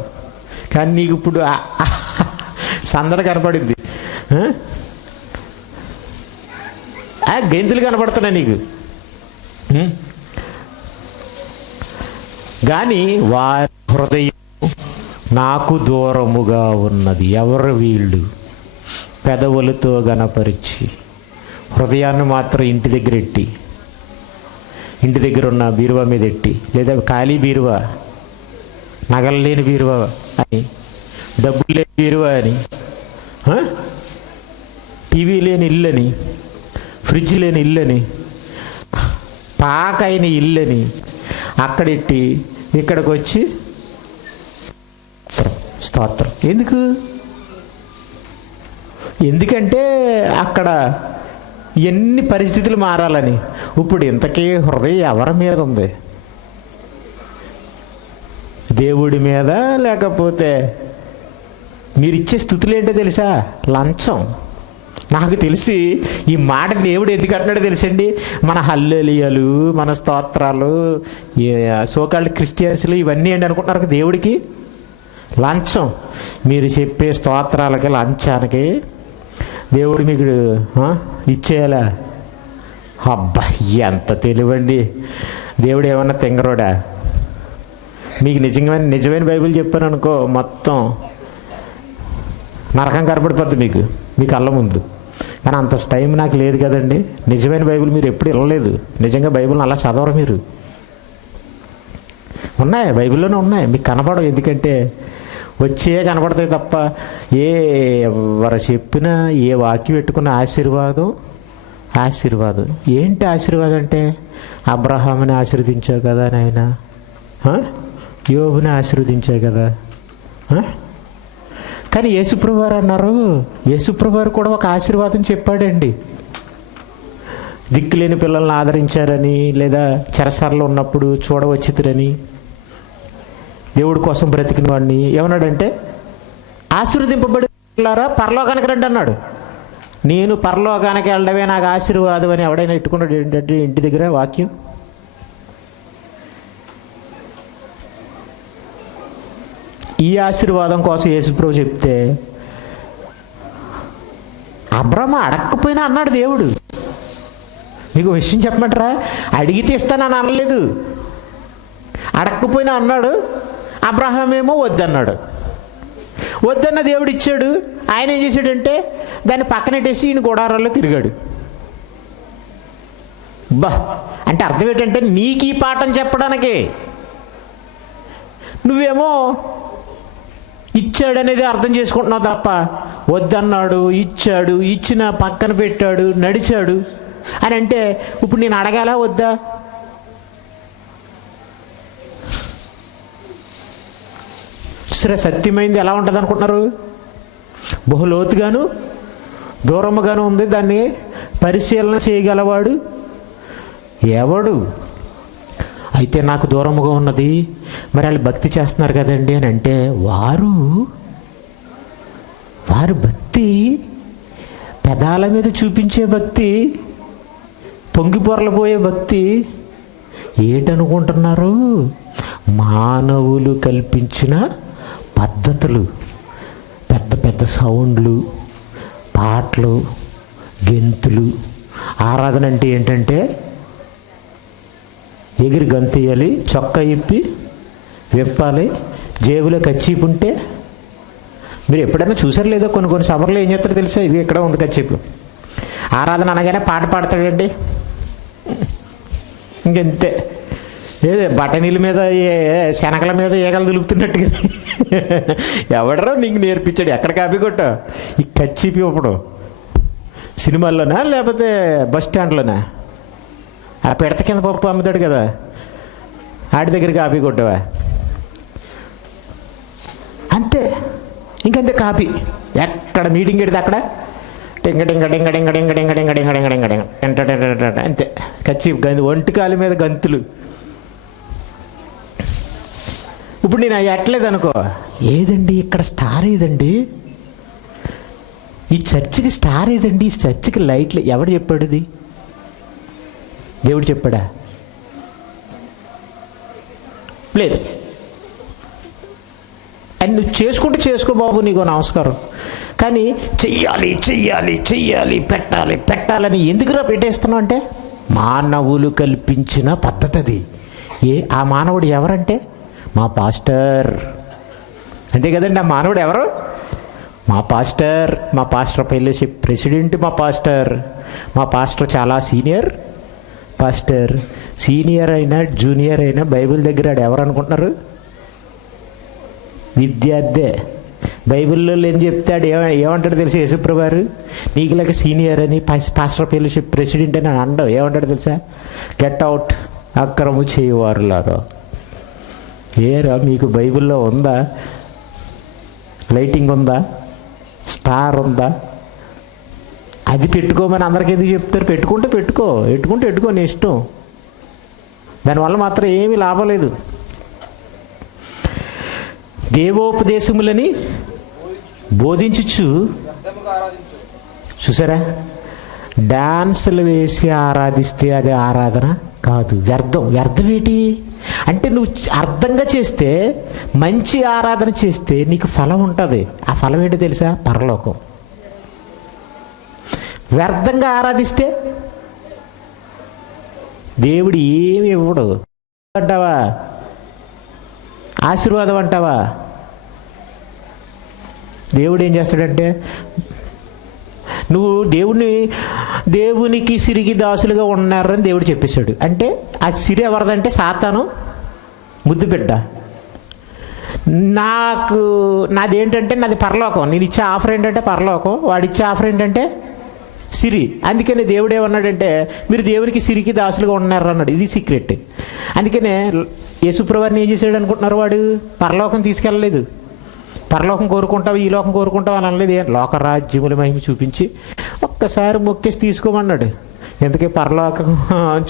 కానీ నీకు ఇప్పుడు సందడి కనపడింది, గెంతులు కనపడుతున్నాయి నీకు. కానీ వారి హృదయం నాకు దూరముగా ఉన్నది. ఎవరు వీళ్ళు? పెదవులతో గనపరిచి హృదయాన్ని మాత్రం ఇంటి దగ్గర ఎట్టి, ఇంటి దగ్గర ఉన్న బీరువా మీద ఎట్టి, లేదా ఖాళీ బీరువా, నగలు లేని బీరువా అని, డబ్బులు లేని బీరువా అని, టీవీ లేని ఇల్లని, ఫ్రిడ్జ్ లేని ఇల్లని, పాకైన ఇల్లని అక్కడెట్టి ఇక్కడికి వచ్చి స్తోత్రం. ఎందుకంటే అక్కడ ఎన్ని పరిస్థితులు మారాలని. ఇప్పుడు ఇంతకీ హృదయం ఎవరి మీద ఉంది? దేవుడి మీద, లేకపోతే మీరిచ్చే స్థుతులు ఏంటో తెలుసా? లంచం. నాకు తెలిసి ఈ మాట దేవుడు ఎందుకు అంటున్నాడో తెలుసండి. మన హల్లెలూయాలు, మన స్తోత్రాలు, సోకాల్డ్ క్రిస్టియన్స్లు ఇవన్నీ ఏంటి అనుకుంటున్నారు దేవుడికి? లంచం. మీరు చెప్పే స్తోత్రాలకి, లంచానికి దేవుడు మీకు ఇచ్చేయాలా? అబ్బా ఎంత తెలివండి! దేవుడు ఏమన్నా తింగరోడా? మీకు నిజమైన బైబిల్ చెప్పాను అనుకో, మొత్తం నరకం కనపడిపోద్ది మీకు మీ కళ్ళ ముందు. కానీ అంత టైం నాకు లేదు కదండి. నిజమైన బైబిల్ మీరు ఎప్పుడు వినలేదు. నిజంగా బైబిల్ని అలా చదవరు మీరు. ఉన్నాయి, బైబిల్లోనే ఉన్నాయి, మీకు కనపడవు. ఎందుకంటే వచ్చే కనపడతాయి తప్ప ఎవరు చెప్పినా ఏ వాక్యం పెట్టుకున్న ఆశీర్వాదం ఏంటి ఆశీర్వాదం అంటే? అబ్రహాముని ఆశీర్వదించావు కదా నాయన, యోబుని ఆశీర్వదించావు కదా. కానీ యేసుప్రభు వారు అన్నారు, యేసుప్రభు వారు కూడా ఒక ఆశీర్వాదం చెప్పాడండి. దిక్కులేని పిల్లల్ని ఆదరించారని, లేదా చెరసాలలో ఉన్నప్పుడు చూడవచ్చురని, దేవుడి కోసం బ్రతికిన వాడిని ఏమన్నాడంటే, ఆశీర్వదింపబడి పరలోకానికి రండి అన్నాడు. నేను పరలోకానికి వెళ్ళడమే నాకు ఆశీర్వాదం అని ఎవడైనా ఎట్టుకున్నాడు ఏంటంటే ఇంటి దగ్గర వాక్యం? ఈ ఆశీర్వాదం కోసం యేసుప్రభు చెప్తే అబ్రహ్మ అడగకపోయినా అన్నాడు దేవుడు. మీకు విషయం చెప్పమంటారా? అడిగితే ఇస్తానని అనలేదు, అడగకపోయినా అన్నాడు. అబ్రహాం ఏమో వద్దన్నాడు. వద్దన్న దేవుడు ఇచ్చాడు. ఆయన ఏం చేశాడంటే దాన్ని పక్కనెట్టేసి ఈయన గుడారాల్లో తిరిగాడు. అంటే అర్థం ఏంటంటే నీకు ఈ పాఠం చెప్పడానికి. నువ్వేమో ఇచ్చాడనేది అర్థం చేసుకుంటున్నావు తప్ప, వద్దన్నాడు, ఇచ్చాడు, ఇచ్చిన పక్కన పెట్టాడు, నడిచాడు అని అంటే ఇప్పుడు నేను అడగాలా వద్దా? సరే, సత్యమైంది ఎలా ఉంటుంది అనుకుంటున్నారు? బహులోతుగాను దూరముగాను ఉంది. దాన్ని పరిశీలన చేయగలవాడు ఎవడు? అయితే నాకు దూరముగా ఉన్నది, మరి వాళ్ళు భక్తి చేస్తున్నారు కదండి అని అంటే, వారు భక్తి పెదాల మీద చూపించే భక్తి, పొంగిపొరలపోయే భక్తి ఏంటనుకుంటున్నారు? మానవులు కల్పించిన పద్ధతులు, పెద్ద పెద్ద సౌండ్లు, పాటలు, గెంతులు. ఆరాధన అంటే ఏంటంటే ఎగిరి గంతేయాలి, చొక్కా ఇప్పి విప్పాలి, జేబులో కచ్చీపు ఉంటే. మీరు ఎప్పుడైనా చూసారు లేదో కొన్ని సభల్లో ఏం చేస్తారో తెలుసా? ఇది ఎక్కడ ఉంది కచ్చీపు. ఆరాధన అనగానే పాట పాడతాడండి, ఇంకంతే. ఏదే బటనీల మీద శనగల మీద ఈగలు దులుపుతున్నట్టుగా. ఎవడరా నీకు నేర్పించాడు? ఎక్కడ కాపీ కొట్టా? ఈ కచ్చీపి ఇప్పుడు సినిమాల్లోనా లేకపోతే బస్ స్టాండ్లోనా? ఆ పిడత కింద పప్పు అమ్ముతాడు కదా, ఆడి దగ్గర కాపీ కొట్టావా? అంతే, ఇంకంతే కాపీ. ఎక్కడ మీటింగ్ పెడితే అక్కడ టింగ టింగ టింగ టింగ టింగ టింగ టింగ టింగ టింగ టింగ టింగ అంతే. కచ్చీపు గంతు, ఒంటికాల మీద గంతులు. ఇప్పుడు నేను అవి ఎట్టలేదు అనుకో, ఏదండి ఇక్కడ స్టార్ ఏదండి, ఈ చర్చికి స్టార్ ఏదండి, ఈ చర్చికి లైట్లు ఎవడు చెప్పాడు? ఇది దేవుడు చెప్పాడా? లేదు. అని నువ్వు చేసుకుంటూ చేసుకో బాబు, నీకు నమస్కారం. కానీ చెయ్యాలి చెయ్యాలి చెయ్యాలి పెట్టాలని ఎందుకురా పెట్టేస్తున్నావు అంటే, మానవులు కల్పించిన పద్ధతి అది. ఆ మానవుడు ఎవరంటే మా పాస్టర్. అంతే కదండి. ఆ మానవుడు ఎవరు? మా పాస్టర్ ఫెలోషిప్ ప్రెసిడెంట్. మా పాస్టర్ చాలా సీనియర్ పాస్టర్. సీనియర్ అయినా జూనియర్ అయినా బైబిల్ దగ్గర ఎవరు అనుకుంటున్నారు? విద్యార్థే. బైబిల్లో ఏం చెప్తాడు? ఏమంటాడు తెలుసా? యేసుప్రభు వారు నీకు లేక సీనియర్ అని, పాస్టర్ ఫెలోషిప్ ప్రెసిడెంట్ అని అండవు. ఏమంటాడు తెలుసా? గెట్ అవుట్ అక్రము చేయవారులారా. ఏరా మీకు బైబిల్లో ఉందా? లైటింగ్ ఉందా? స్టార్ ఉందా? అది పెట్టుకోమని అందరికీ ఎందుకు చెప్తారు? పెట్టుకుంటే నీ ఇష్టం. దానివల్ల మాత్రం ఏమీ లాభం లేదు. దేవోపదేశములని బోధించుచు, చూసారా, డాన్సులు వేసి ఆరాధిస్తే అది ఆరాధన కాదు, వ్యర్థం. వ్యర్థం ఏంటి అంటే, నువ్వు అర్థంగా చేస్తే, మంచి ఆరాధన చేస్తే నీకు ఫలం ఉంటుంది. ఆ ఫలం ఏంటో తెలుసా? పరలోకం. వ్యర్థంగా ఆరాధిస్తే దేవుడు ఏమి ఇవ్వడు అంటావా? ఆశీర్వాదం అంటావా? దేవుడు ఏం చేస్తాడంటే, నువ్వు దేవునికి సిరికి దాసులుగా ఉన్నారని దేవుడు చెప్పేశాడు. అంటే ఆ సిరి ఎవరిదంటే సాతాను ముద్దు బిడ్డ. నాదేంటంటే నాది పరలోకం. నేను ఇచ్చే ఆఫర్ ఏంటంటే పరలోకం, వాడిచ్చే ఆఫర్ ఏంటంటే సిరి. అందుకని దేవుడు ఏమన్నాడంటే, మీరు దేవునికి సిరికి దాసులుగా ఉన్నారు అన్నాడు. ఇది సీక్రెట్. అందుకనే యేసుప్రభుని ఏం చేశాడు అనుకుంటున్నారు? వాడు పరలోకం తీసుకెళ్ళలేదు. పరలోకం కోరుకుంటావు, ఈ లోకం కోరుకుంటావు అని అనలేదు. లోకరాజ్యముల మహిమ చూపించి ఒక్కసారి మొక్కేసి తీసుకోమన్నాడు. ఎందుకే పరలోకం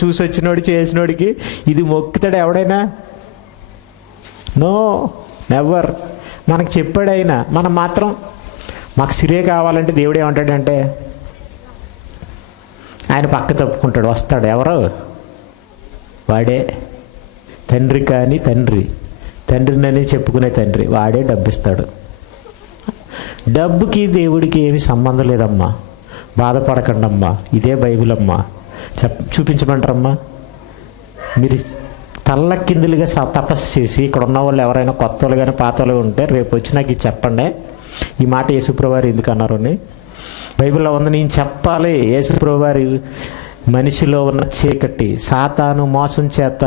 చూసి వచ్చినోడు చేసినోడికి ఇది మొక్కుతాడు ఎవడైనా? No, never. మనకు చెప్పాడు ఆయన. మనం మాత్రం మాకు సిరే కావాలంటే దేవుడు ఏమంటాడంటే, ఆయన పక్క తప్పుకుంటాడు. వస్తాడు ఎవరో? వాడే తండ్రి. కానీ తండ్రినని చెప్పుకునే తండ్రి వాడే డబ్బిస్తాడు. డబ్బుకి దేవుడికి ఏమి సంబంధం లేదమ్మా. బాధపడకండి అమ్మా. ఇదే బైబిల్ అమ్మా. చూపించమంటారమ్మా? మీరు తల్ల కిందులుగా తపస్సు చేసి ఇక్కడ ఉన్న వాళ్ళు ఎవరైనా కొత్త వాళ్ళు కానీ పాత వాళ్ళు ఉంటే రేపు వచ్చి నాకు ఇది చెప్పండి. ఈ మాట యేసుప్రభువారు ఎందుకు అన్నారు అని బైబిల్లో ఉంది. నేను చెప్పాలి. యేసుప్రభువారు మనిషిలో ఉన్న చీకటి, సాతాను మోసం చేత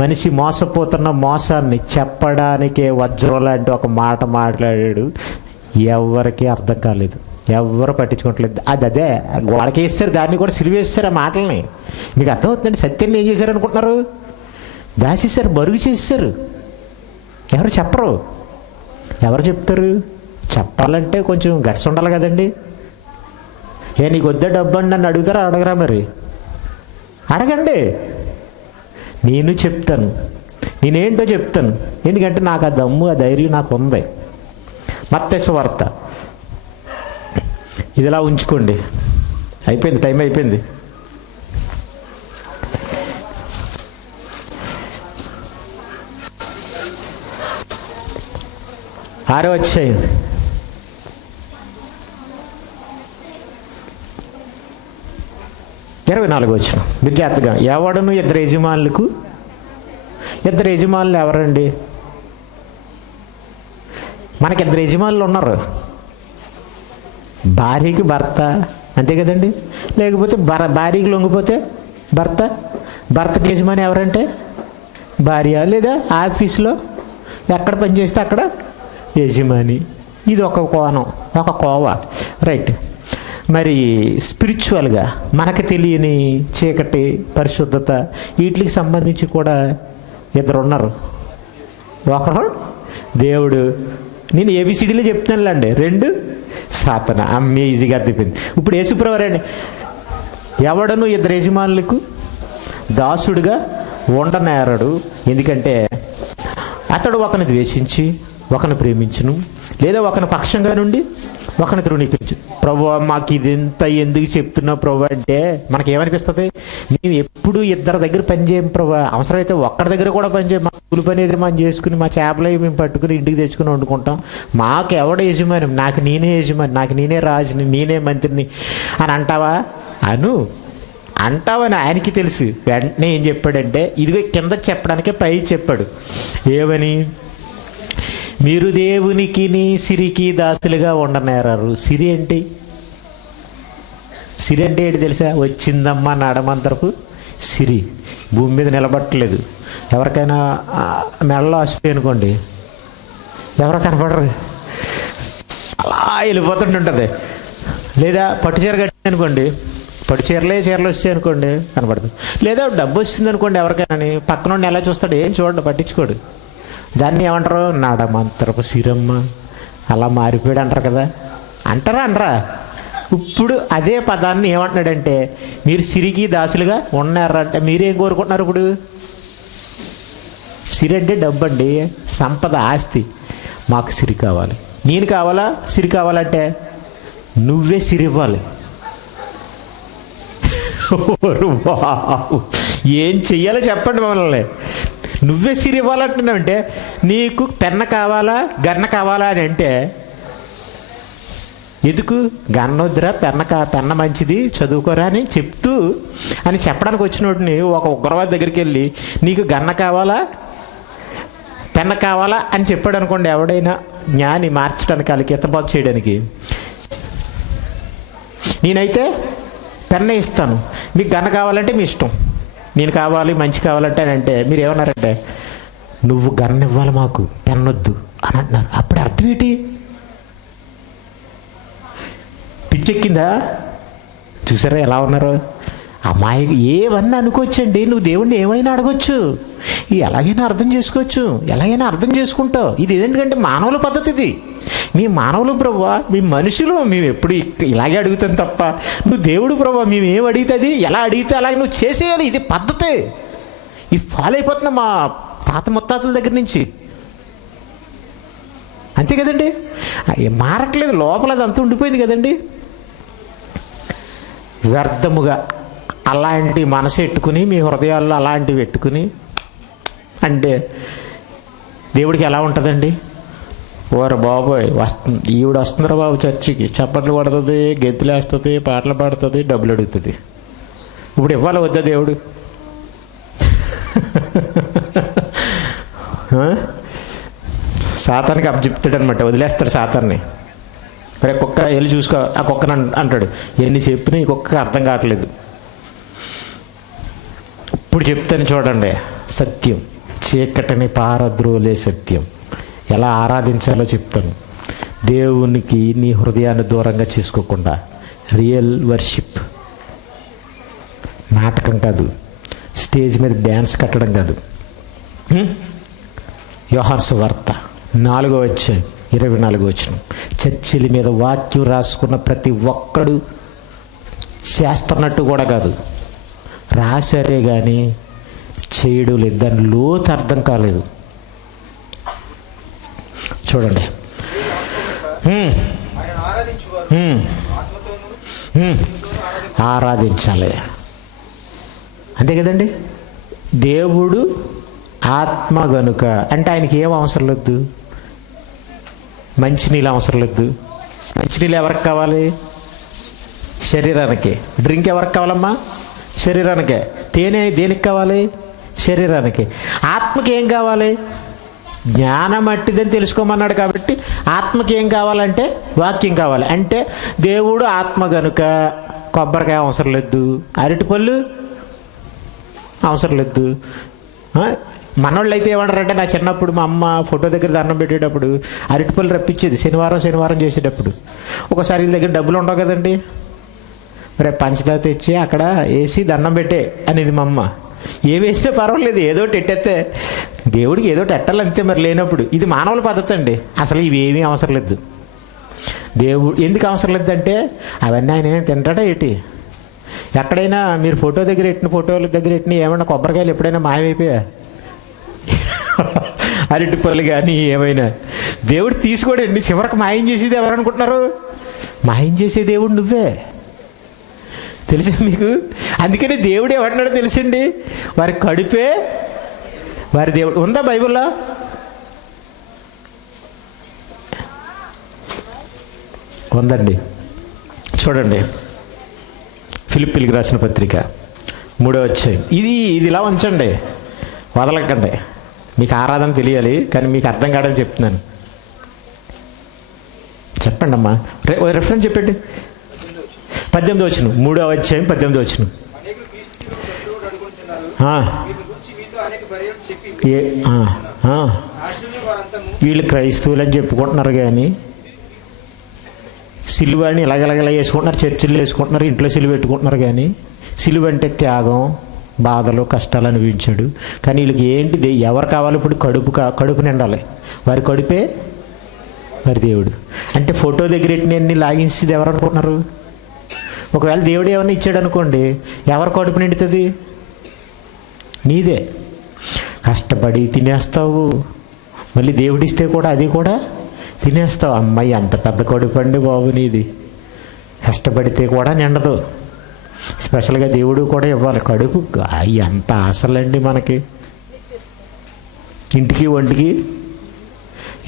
మనిషి మోసపోతున్న మోసాన్ని చెప్పడానికే వజ్రం లాంటి ఒక మాట మాట్లాడాడు. ఎవరికి అర్థం కాలేదు, ఎవరు పట్టించుకోవట్లేదు. అదే గోడకి వేస్తారు, దాన్ని కూడా సిలివేస్తారు. ఆ మాటల్ని మీకు అర్థమవుతుందండి. సత్యాన్ని ఏం చేశారు అనుకుంటున్నారు? దాచేశారు, బరుగు చేశారు. ఎవరు చెప్పరు. ఎవరు చెప్తారు? చెప్పాలంటే కొంచెం గట్స్ ఉండాలి కదండి. నీకు వద్దా డబ్బు అని నన్ను అడుగుతారా? అడగరా? మరి అడగండి. నేను చెప్తాను, నేనేంటో చెప్తాను. ఎందుకంటే నాకు ఆ దమ్ము, ఆ ధైర్యం నాకు ఉంది. మత్తయి సువార్త ఇదిలా ఉంచుకోండి. అయిపోయింది, టైం అయిపోయింది. ఆరో అధ్యాయం 24 వచనం మీరు జాగ్రత్తగా. ఎవడను ఇద్దరు యజమానులు ఎవరండి? మనకి ఇద్దరు యజమానులు ఉన్నారు. భార్యకి భర్త, అంతే కదండి. లేకపోతే భార్యకి లొంగిపోతే భర్తకి యజమాని ఎవరంటే భార్య. లేదా ఆఫీస్లో ఎక్కడ పనిచేస్తే అక్కడ యజమాని. ఇది ఒక కోణం, ఒక కోవ. రైట్. మరి స్పిరిచువల్గా మనకు తెలియని చీకటి, పరిశుద్ధత, వీటికి సంబంధించి కూడా ఇద్దరు ఉన్నారు. ఒకరు దేవుడు. నేను ఏబిసిడీలో చెప్తానులేండి. 2 సాతన. ఈజీగా అర్థమైంది. ఇప్పుడు యేసుప్రభువారండి, ఎవడను ఇద్దరు యజమానులకు దాసుడుగా ఉండనేరడు. ఎందుకంటే అతడు ఒకని ద్వేషించి ఒకని ప్రేమించును, లేదా ఒకని పక్షంగా నుండి ఒకని తృణీకరించు. ప్రభువా మాకు ఇదంతా ఎందుకు చెప్తున్నావు ప్రభు అంటే మనకేమనిపిస్తుంది? మేము ఎప్పుడు ఇద్దరి దగ్గర పని చేయం ప్రభా. అవసరమైతే ఒక్కడి దగ్గర కూడా పని చేయం. మా కూలి పని ఏది మనం చేసుకుని మా చేపలు మేము పట్టుకుని ఇంటికి తెచ్చుకుని వండుకుంటాం. మాకు ఎవడ యజమాని? నాకు నేనే యజమాని, నాకు నేనే రాజుని, నేనే మంత్రిని అని అంటావా? అంటావని ఆయనకి తెలుసు. వెంటనే ఏం చెప్పాడంటే, ఇదిగో కింద చెప్పడానికే పై చెప్పాడు. ఏమని? మీరు దేవునికి సిరికి దాసులుగా ఉండనేరారు. సిరి అంటే ఏంటి తెలుసా? వచ్చిందమ్మా నడమంతరపు సిరి. భూమి మీద నిలబట్టలేదు. ఎవరికైనా మెడలో ఆసిపోయి అనుకోండి, ఎవరు కనపడరు, అలా వెళ్ళిపోతుంటుంటుంది. లేదా పట్టు చీర కట్టి అనుకోండి, పట్టు చీరలు వస్తాయి అనుకోండి, కనపడదు. లేదా డబ్బు వచ్చింది అనుకోండి ఎవరికైనా, పక్కన ఎలా చూస్తాడు? ఏం చూడండి, పట్టించుకోడు. దాన్ని ఏమంటారు? నడమంతరపు సిరమ్మ. అలా మారిపోయాడు అంటారు కదా. అనరా? ఇప్పుడు అదే పదాన్ని ఏమంటున్నాడంటే, మీరు సిరికి దాసులుగా ఉన్నారంటే మీరేం కోరుకుంటున్నారు ఇప్పుడు? సిరి అంటే డబ్బు అండి, సంపద, ఆస్తి. మాకు సిరి కావాలి. నేను కావాలా? సిరి కావాలంటే నువ్వే సిరి ఇవ్వాలి. ఏం చెయ్యాలో చెప్పండి మమ్మల్ని. నువ్వే సిరి ఇవ్వాలంటున్నావంటే నీకు పెన్న కావాలా, గన్న కావాలా అని అంటే ఎందుకు? గన్నొద్దురా, పెన్న మంచిది, చదువుకోరా అని చెప్తూ అని చెప్పడానికి వచ్చినోడిని ఒక ఉగ్రవాది దగ్గరికి వెళ్ళి నీకు గన్న కావాలా పెన్న కావాలా అని చెప్పాడు అనుకోండి, ఎవడైనా జ్ఞాని మార్చడానికి, వాళ్ళకి ఎత్తబాటు చేయడానికి, నేనైతే పెన్నే ఇస్తాను, మీకు గన్న కావాలంటే మీ ఇష్టం, నేను కావాలి మంచి కావాలంటే అంటే మీరు ఏమన్నారంటే నువ్వు గన్న ఇవ్వాలి మాకు, పెన్నొద్దు అని అంటున్నారు. అప్పుడు అర్థం ఏంటి? పిచ్చెక్కిందా? చూసారా ఎలా ఉన్నారు అమ్మాయి? ఏమన్నా అనుకోవచ్చండి, నువ్వు దేవుణ్ణి ఏమైనా అడగొచ్చు, ఎలాగైనా అర్థం చేసుకోవచ్చు, ఎలాగైనా అర్థం చేసుకుంటావు. ఇది ఎందుకంటే మానవుల పద్ధతి ఇది. మీ మానవులు ప్రభువా, మీ మనుషులు, మేము ఎప్పుడు ఇలాగే అడుగుతాం తప్ప, నువ్వు దేవుడు ప్రభువా, మేము ఏం అడిగితే ఎలా అడిగితే అలాగే నువ్వు చేసేయాలి. ఇది పద్ధతి. ఇది ఫాలో అయిపోతున్నా మా తాత ముత్తాతల దగ్గర నుంచి. అంతే కదండి, మారట్లేదు, లోపల అది అంతా ఉండిపోయింది కదండి. వ్యర్థముగా అలాంటి మనసు పెట్టుకుని, మీ హృదయాల్లో అలాంటివి పెట్టుకుని అంటే దేవుడికి ఎలా ఉంటుందండి? ఓర బాబోయ్, ఈవిడ వస్తుందిరా బాబు చర్చికి, చప్పట్లు పడుతుంది, గెంతులు వేస్తుంది, పాటలు పాడుతుంది, డబ్బులు అడుగుతుంది. ఇప్పుడు ఇవ్వాలి వద్దా దేవుడు? సాతానికి అప్పచెప్తాడు అనమాట, వదిలేస్తాడు సాతాన్ని. మరి కుక్క వెళ్ళి చూసుకో, ఆ కుక్కను అంటాడు. ఎన్ని చెప్పినా ఈ కుక్కకి అర్థం కావట్లేదు. ఇప్పుడు చెప్తాను చూడండి, సత్యం, చీకటిని పారద్రోలే సత్యం, ఎలా ఆరాధించాలో చెప్తాను. దేవునికి నీ హృదయాన్ని దూరంగా చేసుకోకుండా రియల్ వర్షిప్, నాటకం కాదు, స్టేజ్ మీద డ్యాన్స్ కట్టడం కాదు. యోహాను సువార్త 4:24 చర్చిల మీద వాక్యం రాసుకున్న ప్రతి ఒక్కడు చేస్తున్నట్టు కూడా కాదు, రాశారే కానీ చేయడం లేదు. దాని లోతు అర్థం కాలేదు. చూడండి, ఆరాధించాలి అంతే కదండి. దేవుడు ఆత్మ గనుక అంటే ఆయనకి ఏం అవసరం లేదు, మంచినీళ్ళు అవసరం లేదు. మంచినీళ్ళు ఎవరికి కావాలి? శరీరానికి. డ్రింక్ ఎవరికి కావాలమ్మా? శరీరానికే. తేనె దేనికి కావాలి? శరీరానికి. ఆత్మకి ఏం కావాలి? జ్ఞానం అట్టిదని తెలుసుకోమన్నాడు కాబట్టి ఆత్మకి ఏం కావాలంటే వాక్యం కావాలి. అంటే దేవుడు ఆత్మ గనుక కొబ్బరికాయ అవసరం లేదు, అరటిపళ్ళు అవసరం లేదు. మనోళ్ళు అయితే ఏమంటారంటే, నా చిన్నప్పుడు మా అమ్మ ఫోటో దగ్గర దండం పెట్టేటప్పుడు అరటిపళ్ళు రప్పించేది శనివారం చేసేటప్పుడు. ఒకసారి వీళ్ళ దగ్గర డబ్బులు ఉండవు కదండి, రేపు పంచదార తెచ్చి అక్కడ వేసి దండం పెట్టే అనేది మా అమ్మ. ఏం వేసినా పర్వాలేదు, ఏదోటి ఎట్టేస్తే దేవుడికి ఏదోటి ఎట్టాలంతే మరి లేనప్పుడు. ఇది మానవుల పద్ధతి అండి. అసలు ఇవేమీ అవసరం లేదు. దేవుడు ఎందుకు అవసరం లేదంటే అవన్నీ ఆయన తింటాడా ఏంటి? ఎక్కడైనా మీరు ఫోటో దగ్గర ఫోటోల దగ్గర ఏమన్నా కొబ్బరికాయలు ఎప్పుడైనా మాయమైపోయా? అరటిపళ్ళు కానీ ఏమైనా దేవుడు తీసుకోడండి. చివరికి మాయం చేసేది ఎవరనుకుంటున్నారు? మాయం చేసే దేవుడు నువ్వే, తెలుసా మీకు? అందుకని దేవుడు ఏమన్నాడో తెలుసండి, వారి కడుపే వారి దేవుడు. ఉందా బైబిల్లో? ఉందండి, చూడండి. ఫిలిప్పీలకు రాసిన పత్రిక 3వ అధ్యాయం. ఇది ఇలా ఉంచండి, వదలకండి. మీకు ఆరాధన తెలియాలి కానీ మీకు అర్థం కాదని చెప్తున్నాను. చెప్పండి అమ్మా, రెఫరెన్స్ చెప్పండి. 18 3వ అధ్యాయం 18 వీళ్ళు క్రైస్తవులు అని చెప్పుకుంటున్నారు కానీ సిలువ అని ఇలాగలగలా వేసుకుంటున్నారు, చర్చిల్లో వేసుకుంటున్నారు, ఇంట్లో సిలువ పెట్టుకుంటున్నారు. కానీ సిలువ అంటే త్యాగం, బాధలు, కష్టాలు అనిపించాడు. కానీ వీళ్ళకి ఏంటిది? ఎవరు కావాలి ఇప్పుడు? కడుపు నిండాలి. వారి కడుపే వారి దేవుడు. అంటే ఫోటో దగ్గర ఎన్ని లాగించేది ఎవరు అనుకుంటున్నారు? ఒకవేళ దేవుడు ఏమన్నా ఇచ్చాడు అనుకోండి, ఎవరు కడుపు నిండుతుంది? నీదే. కష్టపడి తినేస్తావు, మళ్ళీ దేవుడిస్తే కూడా అది కూడా తినేస్తావు. అమ్మాయి అంత పెద్ద కడుపు అండి బాబు నీది. కష్టపడితే కూడా నిండదు. స్పెషల్గా దేవుడు కూడా ఇవ్వాలి కడుపు. ఎంత ఆశలండి మనకి. ఇంటికి ఒంటికి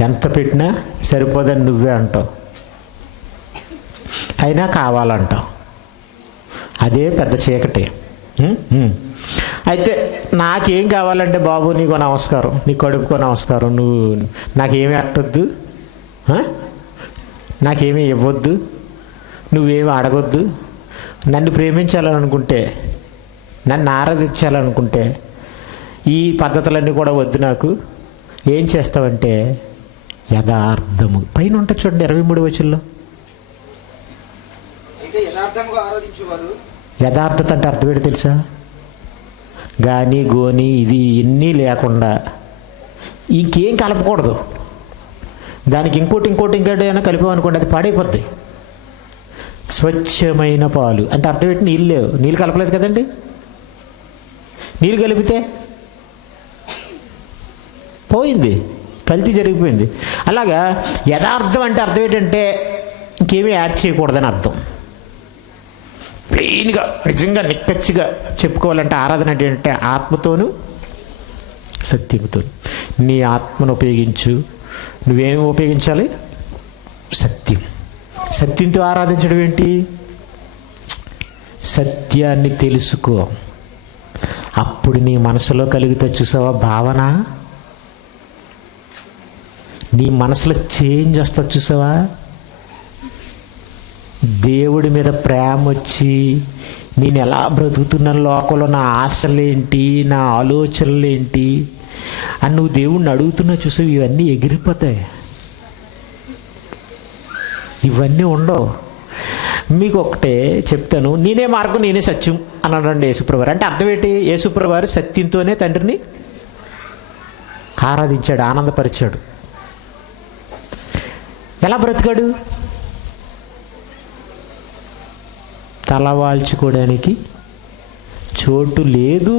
ఎంత పెట్టినా సరిపోదని నువ్వే అంటావు. అయినా కావాలంటాం. అదే పెద్ద చీకటి. అయితే నాకేం కావాలంటే, బాబు నీకు నమస్కారం, నీ కడుపుకో నమస్కారం, నువ్వు నాకేమీ అట్టొద్దు, నాకేమీ ఇవ్వద్దు, నువ్వేమీ అడగొద్దు, నన్ను ప్రేమించాలని అనుకుంటే, నన్ను ఆరాధించాలనుకుంటే ఈ పద్ధతులన్నీ కూడా వద్దు, నాకు ఏం చేస్తావంటే యథార్థము. పైన ఉంటుంది చూడండి 23 వచనంలో. యథార్థత అంటే అర్థం ఏంటి తెలుసా? గాని గోని ఇది ఇన్ని లేకుండా ఇంకేం కలపకూడదు. దానికి ఇంకోటి అయినా కలిపామనుకోండి, అది పాడైపోద్ది. స్వచ్ఛమైన పాలు అంటే అర్థం ఏంటి? నీళ్ళు లేవు, నీళ్ళు కలపలేదు కదండి. నీళ్ళు కలిపితే పోయింది, కల్తీ జరిగిపోయింది. అలాగా యథార్థం అంటే అర్థం ఏంటంటే ఇంకేమీ యాడ్ చేయకూడదని అర్థం. ప్లెయిన్గా నిజంగా నిక్కచ్చిగా చెప్పుకోవాలంటే ఆరాధన అంటే ఆత్మతోనూ సత్యముతో. నీ ఆత్మను ఉపయోగించు. నువ్వేమి ఉపయోగించాలి? సత్యం. సత్యంతో ఆరాధించడం ఏంటి? సత్యాన్ని తెలుసుకో. అప్పుడు నీ మనసులో కలిగితే చూసావా భావన, నీ మనసులో చేంజ్ వస్తా చూసావా? దేవుడి మీద ప్రేమ వచ్చి నేను ఎలా బ్రతుకుతున్నాను, లోకంలో నా ఆశలేంటి, నా ఆలోచనలేంటి అని నువ్వు దేవుణ్ణి అడుగుతున్నా చూసావు, ఇవన్నీ ఎగిరిపోతాయి. ఇవన్నీ ఉండవు. మీకు ఒకటే చెప్తాను, నేనే మార్గం నేనే సత్యం అన్నాడండి యేసుప్రభువారు. అంటే అర్థం ఏంటి? యేసుప్రభువారు సత్యంతోనే తండ్రిని ఆరాధించాడు, ఆనందపరిచాడు. ఎలా బ్రతికాడు? తలవాల్చుకోవడానికి చోటు లేదు,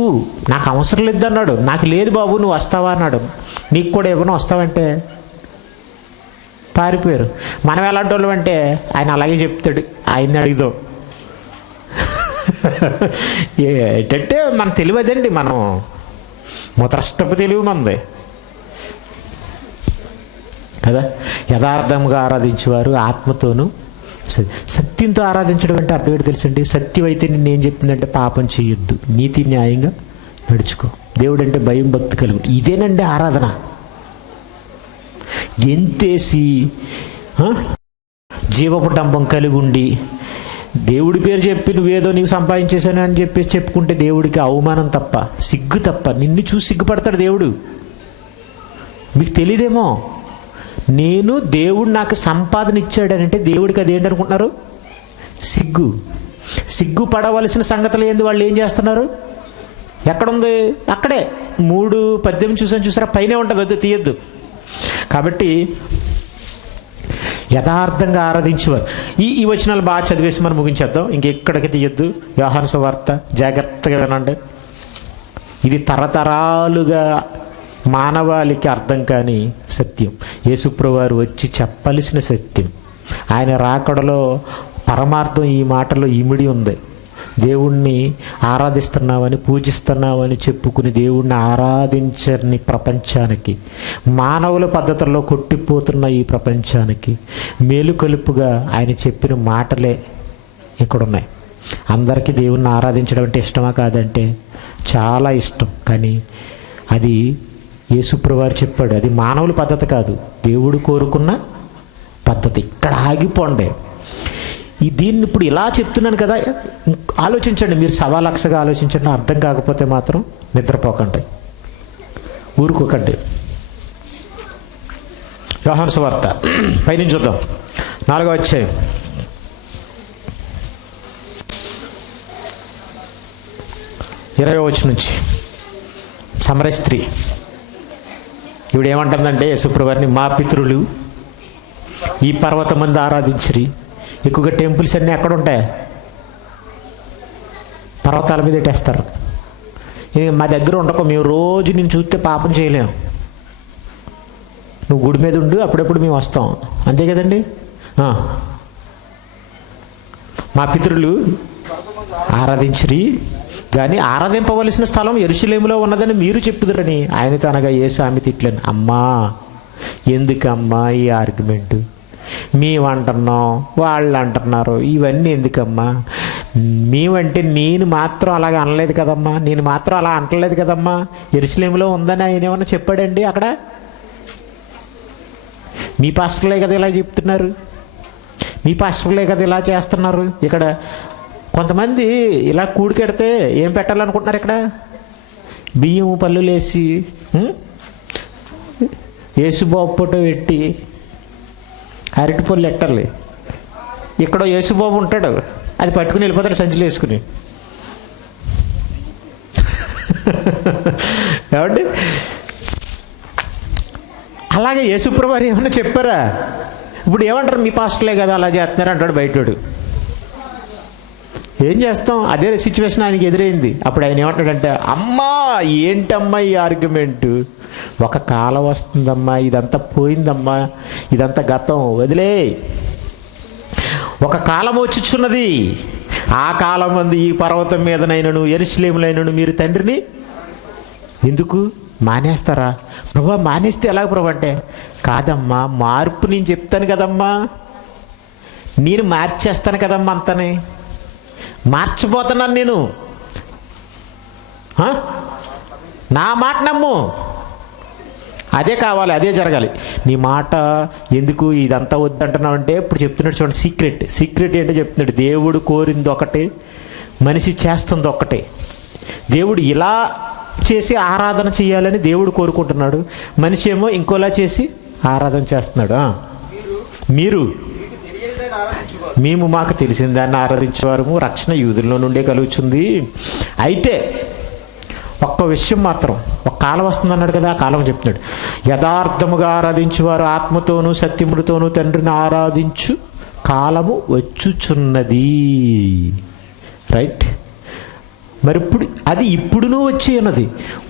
నాకు అవసరం లేదు అన్నాడు. నాకు లేదు బాబు, నువ్వు వస్తావా అన్నాడు. నీకు కూడా ఏమైనా వస్తావంటే పారిపోయారు. మనం ఎలాంటి వాళ్ళం అంటే ఆయన అలాగే చెప్తాడు, ఆయన్ని అడిగిదాం. ఏంటంటే మన తెలియదండి, మనం మొదరష్టపు తెలివి మంది కదా. యథార్థంగా ఆరాధించేవారు ఆత్మతోనూ సత్యంతో ఆరాధించడం అంటే అర్థం ఏంటి తెలుసండి? సత్యం అయితే నిన్నేం చెప్తుందంటే పాపం చేయొద్దు, నీతి న్యాయంగా నడుచుకో, దేవుడు అంటే భయం భక్తి కలుగు. ఇదేనండి ఆరాధన. ఎంతేసి జీవపు డంబం కలిగి ఉండి దేవుడి పేరు చెప్పి నువ్వేదో నీవు సంపాదించేశాను అని చెప్పేసి చెప్పుకుంటే దేవుడికి అవమానం తప్ప, సిగ్గు తప్ప. నిన్ను చూసి సిగ్గుపడతాడు దేవుడు. మీకు తెలియదేమో, నేను దేవుడు నాకు సంపాదన ఇచ్చాడనంటే దేవుడికి అదేంటి అనుకుంటున్నారు? సిగ్గు. సిగ్గు పడవలసిన సంగతులు ఏంది? వాళ్ళు ఏం చేస్తున్నారు? ఎక్కడుంది? అక్కడే 3:18 చూసారా? పైనే ఉంటుంది, వద్దు తీయద్దు. కాబట్టి యథార్థంగా ఆరాధించేవారు. ఈ వచనాలు బాగా చదివేసి మనం ముగించేద్దాం, ఇంకెక్కడికి తీయొద్దు. యోహాను సువార్త జాగ్రత్తగా వినండి. ఇది తరతరాలుగా మానవాళికి అర్థం కాని సత్యం. యేసుప్రభువారు వచ్చి చెప్పాల్సిన సత్యం. ఆయన రాకడలో పరమార్థం ఈ మాటలో ఇమిడి ఉంది. దేవుణ్ణి ఆరాధిస్తున్నామని, పూజిస్తున్నామని చెప్పుకుని దేవుణ్ణి ఆరాధించని ప్రపంచానికి, మానవుల పద్ధతుల్లో కొట్టిపోతున్న ఈ ప్రపంచానికి మేలుకొలుపుగా ఆయన చెప్పిన మాటలే ఇక్కడున్నాయి. అందరికీ దేవుణ్ణి ఆరాధించడం అంటే ఇష్టమా కాదంటే చాలా ఇష్టం. కానీ అది యేసుప్రభువారు చెప్పాడు, అది మానవుల పద్ధతి కాదు, దేవుడు కోరుకున్న పద్ధతి. ఇక్కడ ఆగిపోండి. దీన్ని ఇప్పుడు ఇలా చెప్తున్నాను కదా, ఆలోచించండి, మీరు సవాలక్షగా ఆలోచించండి. అర్థం కాకపోతే మాత్రం నిద్రపోకండి, ఊరుకోకండి. యోహాను సువార్త పైనుంచి చూద్దాం, 4వ అధ్యాయం 20వ వచనం నుంచి. సమరయ స్త్రీ ఇవిడ ఏమంటుందంటే యేసుప్రభువారిని, మా పితరులు ఈ పర్వతం మంది ఆరాధించిరి. ఎక్కువగా టెంపుల్స్ అన్నీ ఎక్కడ ఉంటాయి? పర్వతాల మీద పెట్టేస్తారు. మా దగ్గర ఉండకు, మేము రోజు నేను చూస్తే పాపం చేయలేము, నువ్వు గుడి మీద ఉండు, అప్పుడప్పుడు మేము వస్తాం, అంతే కదండి. మా పితరులు ఆరాధించిరి, కానీ ఆరాధింపవలసిన స్థలం యెరూషలేములో ఉన్నదని మీరు చెప్పుదురని ఆయనతో అనగా యేసు ఆమె తిట్లను. అమ్మా, ఎందుకమ్మా ఈ ఆర్గ్యుమెంటు? మేమంటున్నాం, వాళ్ళు అంటున్నారు, ఇవన్నీ ఎందుకమ్మా? మేమంటే నేను మాత్రం అలాగ అనలేదు కదమ్మా, నేను మాత్రం అలా అంటలేదు కదమ్మా. యెరూషలేములో ఉందని ఆయన ఏమన్నా చెప్పాడండి అక్కడ? మీ పాస్టర్లే కదా ఇలా చెప్తున్నారు, మీ పాస్టర్లే కదా ఇలా చేస్తున్నారు. ఇక్కడ కొంతమంది ఇలా కూడికెడితే ఏం పెట్టాలనుకుంటున్నారు? ఇక్కడ బియ్యం పల్లులు వేసి యేసుబాబు ఫోటో పెట్టి అరటిపళ్ళు ఎట్టాలి. ఇక్కడ యేసుబాబు ఉంటాడు, అది పట్టుకుని వెళ్ళిపోతాడు సంచులు వేసుకుని. ఏమండి? అలాగే యేసుప్రభు వారు ఏమన్నా చెప్పారా? ఇప్పుడు ఏమంటారు? మీ పాస్టర్లే కదా అలా చేస్తున్నారు అంటాడు బయటోడు. ఏం చేస్తాం? అదే సిచ్యువేషన్ ఆయనకి ఎదురైంది. అప్పుడు ఆయన ఏమంటాడంటే, అమ్మా ఏంటమ్మా ఈ ఆర్గ్యుమెంట్? ఒక కాలం వస్తుందమ్మా, ఇదంతా పోయిందమ్మా, ఇదంతా గతం, వదిలే. ఒక కాలం వచ్చుచున్నది, ఆ కాలం మంది ఈ పర్వతం మీదనైనను యెరూషలేములైనను మీరు తండ్రిని ఎందుకు మానేస్తారా? ప్రభా మానేస్తే ఎలాగ ప్రభు అంటే, కాదమ్మా మార్పు నేను చెప్తాను కదమ్మా, నేను మార్చేస్తాను కదమ్మా, అంతనే మార్చిపోతున్నాను నేను. నా మాట నమ్ము, అదే కావాలి, అదే జరగాలి. నీ మాట ఎందుకు ఇదంతా వద్దంటున్నావు అంటే, ఇప్పుడు చెప్తున్నాడు చూడండి, సీక్రెట్ ఏంటో చెప్తున్నాడు. దేవుడు కోరింది ఒకటే, మనిషి చేస్తుంది ఒక్కటే. దేవుడు ఇలా చేసి ఆరాధన చేయాలని దేవుడు కోరుకుంటున్నాడు, మనిషి ఏమో ఇంకోలా చేసి ఆరాధన చేస్తున్నాడు. మీరు మేము మాకు తెలిసిన దాన్ని ఆరాధించేవారు, రక్షణ యూదుల్లో నుండే కలుగుతుంది. అయితే ఒక్క విషయం మాత్రం, ఒక కాలం వస్తుంది అన్నాడు కదా, ఆ కాలం చెప్తున్నాడు. యథార్థముగా ఆరాధించేవారు ఆత్మతోనూ సత్యముతోనూ తండ్రిని ఆరాధించు కాలము వచ్చుచున్నది. రైట్? మరి ఇప్పుడు అది ఇప్పుడునూ వచ్చే ఉన్నది.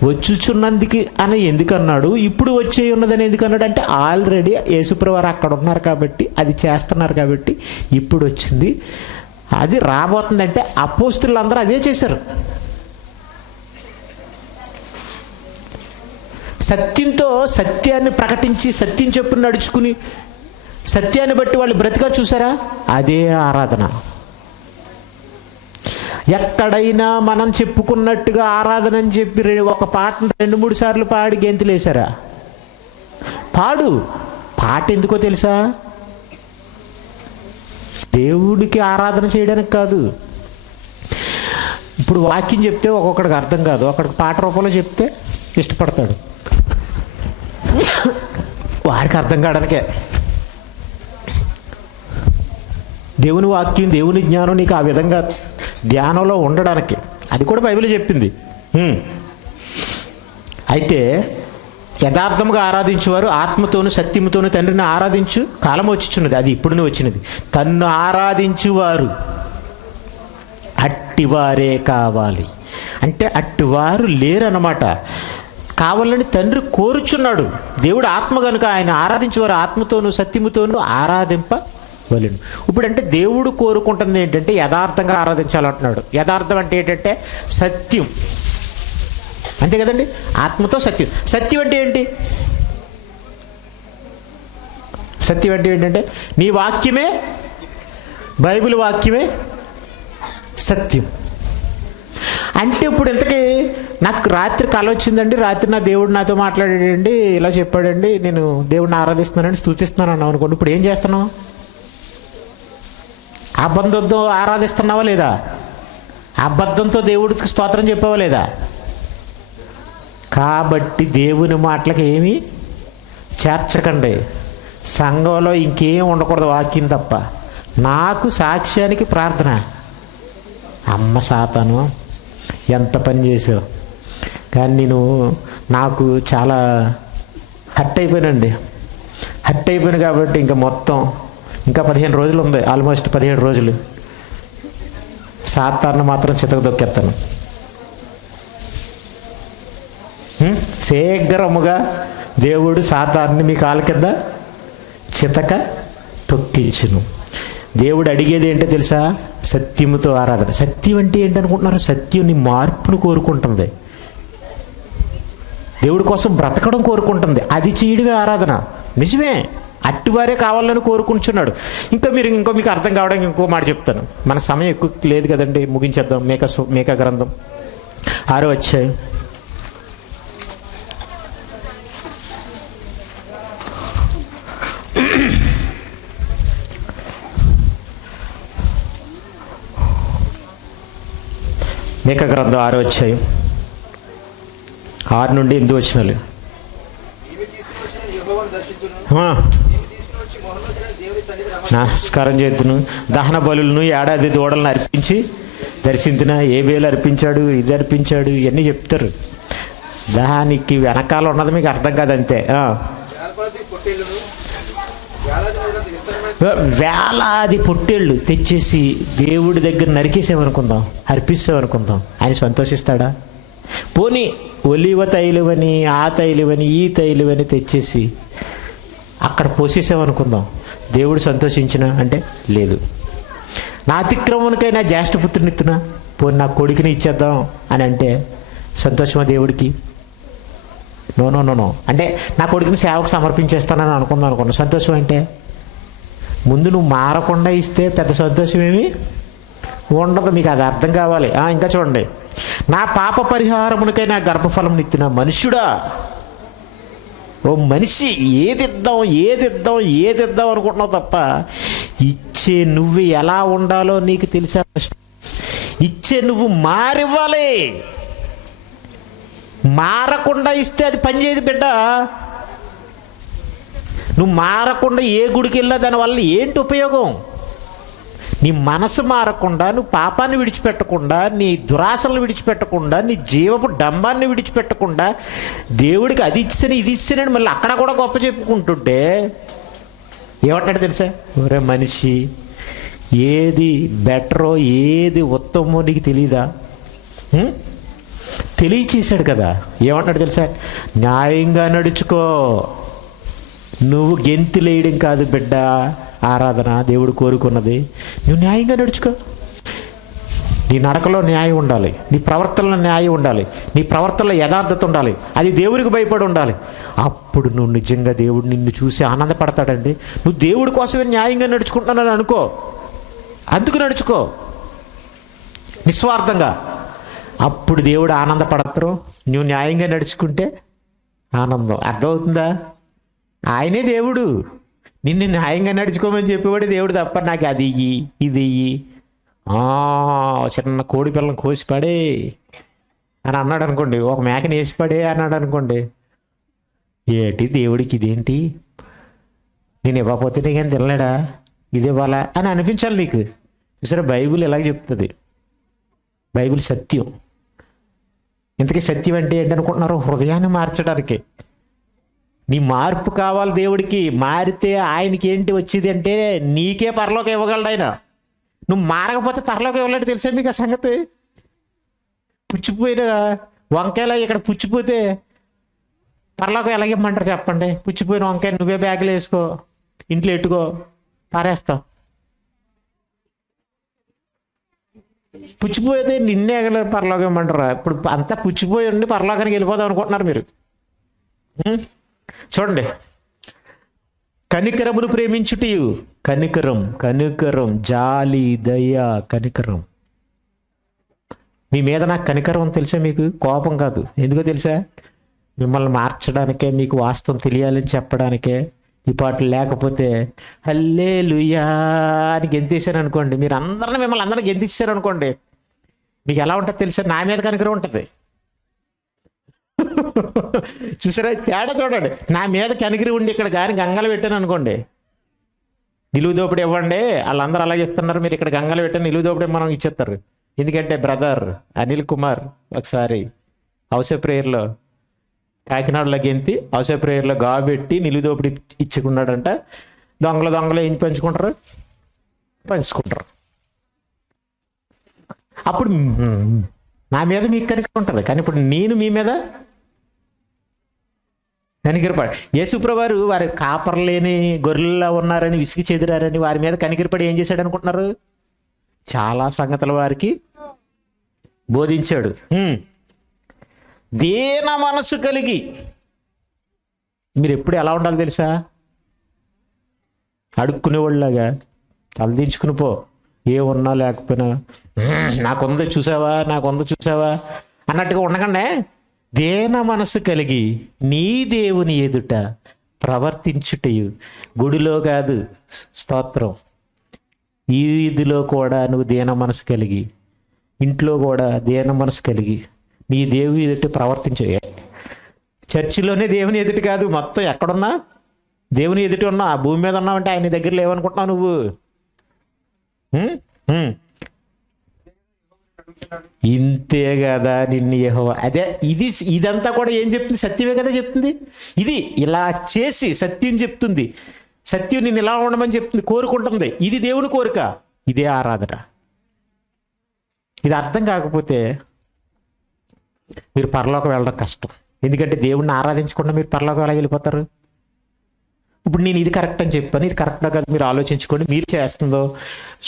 వచ్చుచున్నందుకు అని ఎందుకు అన్నాడు? ఇప్పుడు వచ్చే ఉన్నదని ఎందుకు అన్నాడు అంటే, ఆల్రెడీ యేసుప్రభు వారు అక్కడ ఉన్నారు కాబట్టి, అది చేస్తున్నారు కాబట్టి ఇప్పుడు వచ్చింది. అది రాబోతుందంటే అపోస్తులు అందరూ అదే చేశారు. సత్యంతో సత్యాన్ని ప్రకటించి సత్యం చొప్పున నడుచుకుని సత్యాన్ని బట్టి వాళ్ళు బ్రతికారు చూసారా? అదే ఆరాధన. ఎక్కడైనా మనం చెప్పుకున్నట్టుగా ఆరాధన అని చెప్పి ఒక పాటను 2-3 సార్లు పాడి గెంతులేశారా? పాట ఎందుకో తెలుసా? దేవుడికి ఆరాధన చేయడానికి కాదు. ఇప్పుడు వాక్యం చెప్తే ఒక్కొక్కడికి అర్థం కాదు, ఒకడికి పాట రూపంలో చెప్తే ఇష్టపడతాడు, వాడికి అర్థం కావడానికే. దేవుని వాక్యం, దేవుని జ్ఞానం నీకు ఆ విధంగా ధ్యానంలో ఉండడానికి, అది కూడా బైబిల్ చెప్పింది. అయితే యథార్థముగా ఆరాధించేవారు ఆత్మతోను సత్యముతోను తండ్రిని ఆరాధించు కాలం వచ్చుచున్నది, అది ఇప్పుడునే వచ్చినది. తన్ను ఆరాధించువారు అట్టివారే కావాలి అంటే అట్టివారు లేరన్నమాట. కావాలని తండ్రి కోరుచున్నాడు. దేవుడు ఆత్మ కనుక ఆయన ఆరాధించేవారు ఆత్మతోను సత్యముతోను ఆరాధింపవలెను. ఇప్పుడు అంటే దేవుడు కోరుకుంటుంది ఏంటంటే యథార్థంగా ఆరాధించాలంటున్నాడు. యథార్థం అంటే ఏంటంటే సత్యం, అంతే కదండి. ఆత్మతో సత్యం. సత్యం అంటే ఏంటి? సత్యం అంటే ఏంటంటే నీ వాక్యమే, బైబిల్ వాక్యమే సత్యం. అంటే ఇప్పుడు ఇంతకీ నాకు రాత్రి కల వచ్చిందండి, రాత్రి నా దేవుడు నాతో మాట్లాడాడండి, ఇలా చెప్పాడండి, నేను దేవుడిని ఆరాధిస్తున్నానండి, స్తుతిస్తున్నాను అన్నావు అనుకోండి. ఇప్పుడు ఏం చేస్తున్నావు? అబద్ధంతో ఆరాధిస్తున్నావా లేదా? అబద్ధంతో దేవుడికి స్తోత్రం చెప్పావా లేదా? కాబట్టి దేవుని మాటలకు ఏమీ చేర్చకండి. సంఘంలో ఇంకేం ఉండకూడదు, వాక్యం తప్ప. నాకు సాక్ష్యానికి ప్రార్థన. అమ్మ సాతాను ఎంత పని చేసావు, కానీ నాకు చాలా హర్ట్ అయిపోయానండి. హర్ట్ అయిపోయాను కాబట్టి ఇంకా 15 రోజులు ఉంది, ఆల్మోస్ట్ 17 రోజులు. సాతాను మాత్రం చితక దొక్కేస్తాను. శీఘ్రముగా దేవుడు సాతాన్ని మీ కాళ్ళ కింద చితక తొక్కించును. దేవుడు అడిగేది ఏంటో తెలుసా? సత్యముతో ఆరాధన. సత్యం అంటే ఏంటనుకుంటున్నారు? సత్యం నీ మార్పును కోరుకుంటుంది, దేవుడి కోసం బ్రతకడం కోరుకుంటుంది. అది చేయడమే ఆరాధన. నిజమే, అట్టివారే కావాలని కోరుకుంటున్నాడు. ఇంకా మీకు అర్థం కావడానికి ఇంకో మాట చెప్తాను. మన సమయం ఎక్కువ లేదు కదండి, ముగించేద్దాం. మేకా గ్రంథం 6వ అధ్యాయం. మేకా గ్రంథం 6వ అధ్యాయం 6 నుండి 8 వచనాలు. నమస్కారం చేతును, దహన బలులను, ఏడాది దూడలను అర్పించి దర్శించిన. ఏ వేలు అర్పించాడు, ఇది అర్పించాడు, ఇవన్నీ చెప్తారు. దానికి వెనకాల ఉన్నది మీకు అర్థం కాదంతే. వేలాది పొట్టేళ్ళు తెచ్చేసి దేవుడి దగ్గర నరికేసామనుకుందాం, అర్పిస్తామనుకుందాం, ఆయన సంతోషిస్తాడా? పోనీ ఒలివ తైలువని, ఆ తైలువని, ఈ తైలువని తెచ్చేసి అక్కడ పోసేసామనుకుందాం, దేవుడు సంతోషించిన అంటే లేదు. నా అతిక్రమణకైనా జ్యేష్ఠపుత్రుని ఇస్తున్నా, పోనీ నా కొడుకుని ఇచ్చేద్దాం అని అంటే సంతోషమా దేవుడికి? No no no no. అంటే నా కొడుకుని సేవకు సమర్పించేస్తానని అనుకున్నాను, సంతోషం అంటే ముందు నువ్వు మారకుండా ఇస్తే పెద్ద సంతోషం ఏమి ఉండదు. మీకు అది అర్థం కావాలి. ఇంకా చూడండి, నా పాప పరిహారమునికై నా గర్భఫలం ఇచ్చిన మనుష్యుడా. ఓ మనిషి, ఏదిద్దాం అనుకుంటున్నావు తప్ప ఇచ్చే నువ్వు ఎలా ఉండాలో నీకు తెలుసా? ఇచ్చే నువ్వు మారివ్వాలి. మారకుండా ఇస్తే అది పనిచేయదు బిడ్డ. నువ్వు మారకుండా ఏ గుడికి వెళ్ళినా దానివల్ల ఏంటి ఉపయోగం? నీ మనసు మారకుండా, నువ్వు పాపాన్ని విడిచిపెట్టకుండా, నీ దురాశలను విడిచిపెట్టకుండా, నీ జీవపు డంబాన్ని విడిచిపెట్టకుండా, దేవుడికి అది ఇచ్చాను ఇది ఇచ్చానని మళ్ళీ అక్కడ కూడా గొప్ప చెప్పుకుంటుంటే ఏమంటాడు తెలుసా? ఒరే మనిషి, ఏది బెటరో ఏది ఉత్తమో నీకు తెలీదా? తెలియచేశాడు కదా. ఏమంటాడు తెలుసా? న్యాయంగా నడుచుకో. నువ్వు గెంతులేయడం కాదు బిడ్డ ఆరాధన దేవుడు కోరుకున్నది. నువ్వు న్యాయంగా నడుచుకో. నీ నడకలో న్యాయం ఉండాలి, నీ ప్రవర్తనలో న్యాయం ఉండాలి, నీ ప్రవర్తనలో యథార్థత ఉండాలి, అది దేవుడికి భయపడి ఉండాలి. అప్పుడు నువ్వు నిజంగా దేవుడు నిన్ను చూసి ఆనందపడతాడండి. నువ్వు దేవుడి కోసమే న్యాయంగా నడుచుకుంటున్నానని అనుకో, అందుకు నడుచుకో నిస్వార్థంగా. అప్పుడు దేవుడు ఆనందపడతారు. నువ్వు న్యాయంగా నడుచుకుంటే ఆనందం. అర్థమవుతుందా? ఆయనే దేవుడు. నిన్ను న్యాయంగా నడుచుకోమని చెప్పేవాడు దేవుడు తప్ప నాకు అది ఇయ్యి ఇది ఇయ్యి, చిన్న కోడి పిల్లని కోసిపడే అని అన్నాడు అనుకోండి, ఒక మేకని వేసిపడే అన్నాడు అనుకోండి, ఏటి దేవుడికి ఇదేంటి, నేను ఇవ్వకపోతే నీకేం తినలేడా, ఇది ఇవ్వాలా అని అనిపించాలి నీకు. చూసారా, బైబిల్ ఇలాగ చెప్తుంది. బైబిల్ సత్యం. ఇంతకీ సత్యం అంటే ఏంటనుకుంటున్నారు? హృదయాన్ని మార్చడానికి. నీ మార్పు కావాలి దేవుడికి. మారితే ఆయనకి ఏంటి వచ్చేది అంటే నీకే పరలోకం ఇవ్వగలడు ఆయన. నువ్వు మారకపోతే పరలోకం ఇవ్వలేడు. తెలుసా మీకు ఆ సంగతి? పుచ్చిపోయిన వంకాయలు ఇక్కడ పుచ్చిపోతే పరలోకం ఎలాగిమ్మంటారు చెప్పండి? పుచ్చిపోయిన వంకాయ నువ్వే బ్యాగులు వేసుకో, ఇంట్లో ఎట్టుకో, పారేస్తావు. పుచ్చిపోతే నిన్నే పరలోకం ఇమ్మంటారా? ఇప్పుడు అంతా పుచ్చిపోయి ఉండి పరలోకానికి వెళ్ళిపోదాం అనుకుంటున్నారు మీరు. చూడండి, కనికరమును ప్రేమించుటయు. కనికరం, జాలి, దయ, కనికరం. మీ మీద నాకు కనికరం తెలుసా మీకు? కోపం కాదు. ఎందుకో తెలుసా? మిమ్మల్ని మార్చడానికే, మీకు వాస్తవం తెలియాలని చెప్పడానికే. ఈ పాటలు లేకపోతే హల్లెలూయా అని గెంతేశాను అనుకోండి, మీరు మిమ్మల్ని అందరినీ గెంతిస్తారు అనుకోండి, మీకు ఎలా ఉంటుంది తెలుసా? నా మీద కనికరం ఉంటుంది. చూసారా తేడా? చూడండి, నా మీద కనికరి ఉండి ఇక్కడ కానీ గంగలు పెట్టాను అనుకోండి, నిలువు దోపిడి ఇవ్వండి, వాళ్ళందరూ అలాగే ఇస్తున్నారు, మీరు ఇక్కడ గంగలు పెట్టాను నిలువు దోపిడి మనం ఇచ్చేస్తారు. ఎందుకంటే బ్రదర్ అనిల్ కుమార్ ఒకసారి హౌస్ ప్రేయర్లో కాకినాడలో గెంతి హౌస్ ప్రేయర్లో పెట్టి నిలువు దోపిడి ఇచ్చుకున్నాడంట. దొంగలు ఏం పంచుకుంటారు? అప్పుడు నా మీద మీకు కనికరం ఉంటుంది. కానీ ఇప్పుడు నేను మీ మీద కనికరపడి, యేసుప్రభువారు వారి కాపర్లేని గొర్రెల్లో ఉన్నారని విసిగి చెదిరారని వారి మీద కనికరపడి ఏం చేశాడు అనుకుంటున్నారు? చాలా సంగతులు వారికి బోధించాడు. దీన మనసు కలిగి. మీరు ఎప్పుడు ఎలా ఉండాలి తెలుసా? అడుక్కునేవాళ్ళలాగా తలదించుకుని పో, ఏ ఉన్నా లేకపోయినా నాకుంది చూసావా, నాకుంది చూసావా అన్నట్టుగా ఉండకండే దేన మనసు కలిగి నీ దేవుని ఎదుట ప్రవర్తించుటయు. గుడిలో కాదు, స్తోత్రం, ఈదిలో కూడా నువ్వు దేన మనసు కలిగి, ఇంట్లో కూడా దేన మనసు కలిగి నీ దేవుని ఎదుట ప్రవర్తించే. చర్చిలోనే దేవుని ఎదుట కాదు, మొత్తం ఎక్కడున్నా దేవుని ఎదుట ఉన్నా, ఆ భూమి మీద ఉన్నావంటే ఆయన దగ్గర లేవనుకుంటున్నావు నువ్వు. ఇంతే కదా నిన్ను యెహోవా. అదే ఇదంతా కూడా ఏం చెప్తుంది? సత్యమే కదా చెప్తుంది. ఇది ఇలా చేసి సత్యం చెప్తుంది, సత్యం నిన్ను ఇలా ఉండమని చెప్తుంది, కోరుకుంటుంది. ఇది దేవుని కోరిక, ఇదే ఆరాధన. ఇది అర్థం కాకపోతే మీరు పరలోకం వెళ్ళడం కష్టం. ఎందుకంటే దేవుణ్ణి ఆరాధించకుండా మీరు పరలోకం ఎలా వెళ్ళిపోతారు? ఇప్పుడు నేను ఇది కరెక్ట్ అని చెప్పాను, ఇది కరెక్ట్గా కాదు మీరు ఆలోచించుకోండి. మీరు చేస్తుందో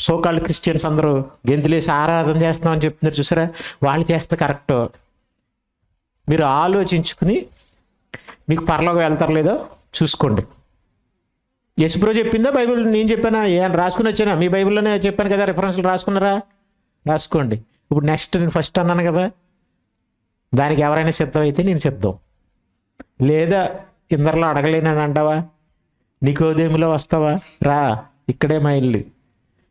సోకాల్డ్ క్రిస్టియన్స్ అందరూ గెంతులేసి ఆరాధన చేస్తున్నాం అని చెప్తున్నారు చూసారా, వాళ్ళు చేస్తే కరెక్ట్. మీరు ఆలోచించుకుని మీకు పరలోకం వెళ్తారు లేదో చూసుకోండి. యేసుప్రభు చెప్పిందా, బైబిల్ నేను చెప్పానా, ఏమైనా రాసుకుని వచ్చానా? మీ బైబిల్లోనే చెప్పాను కదా, రిఫరెన్స్లు రాసుకున్నారా? రాసుకోండి. ఇప్పుడు నెక్స్ట్ నేను ఫస్ట్ అన్నాను కదా, దానికి ఎవరైనా సిద్ధం అయితే నేను సిద్ధం, లేదా ఇందరిలో అడగలేనని అంటావా, నికోదేములో వస్తావా, రా, ఇక్కడే మా ఇల్లు.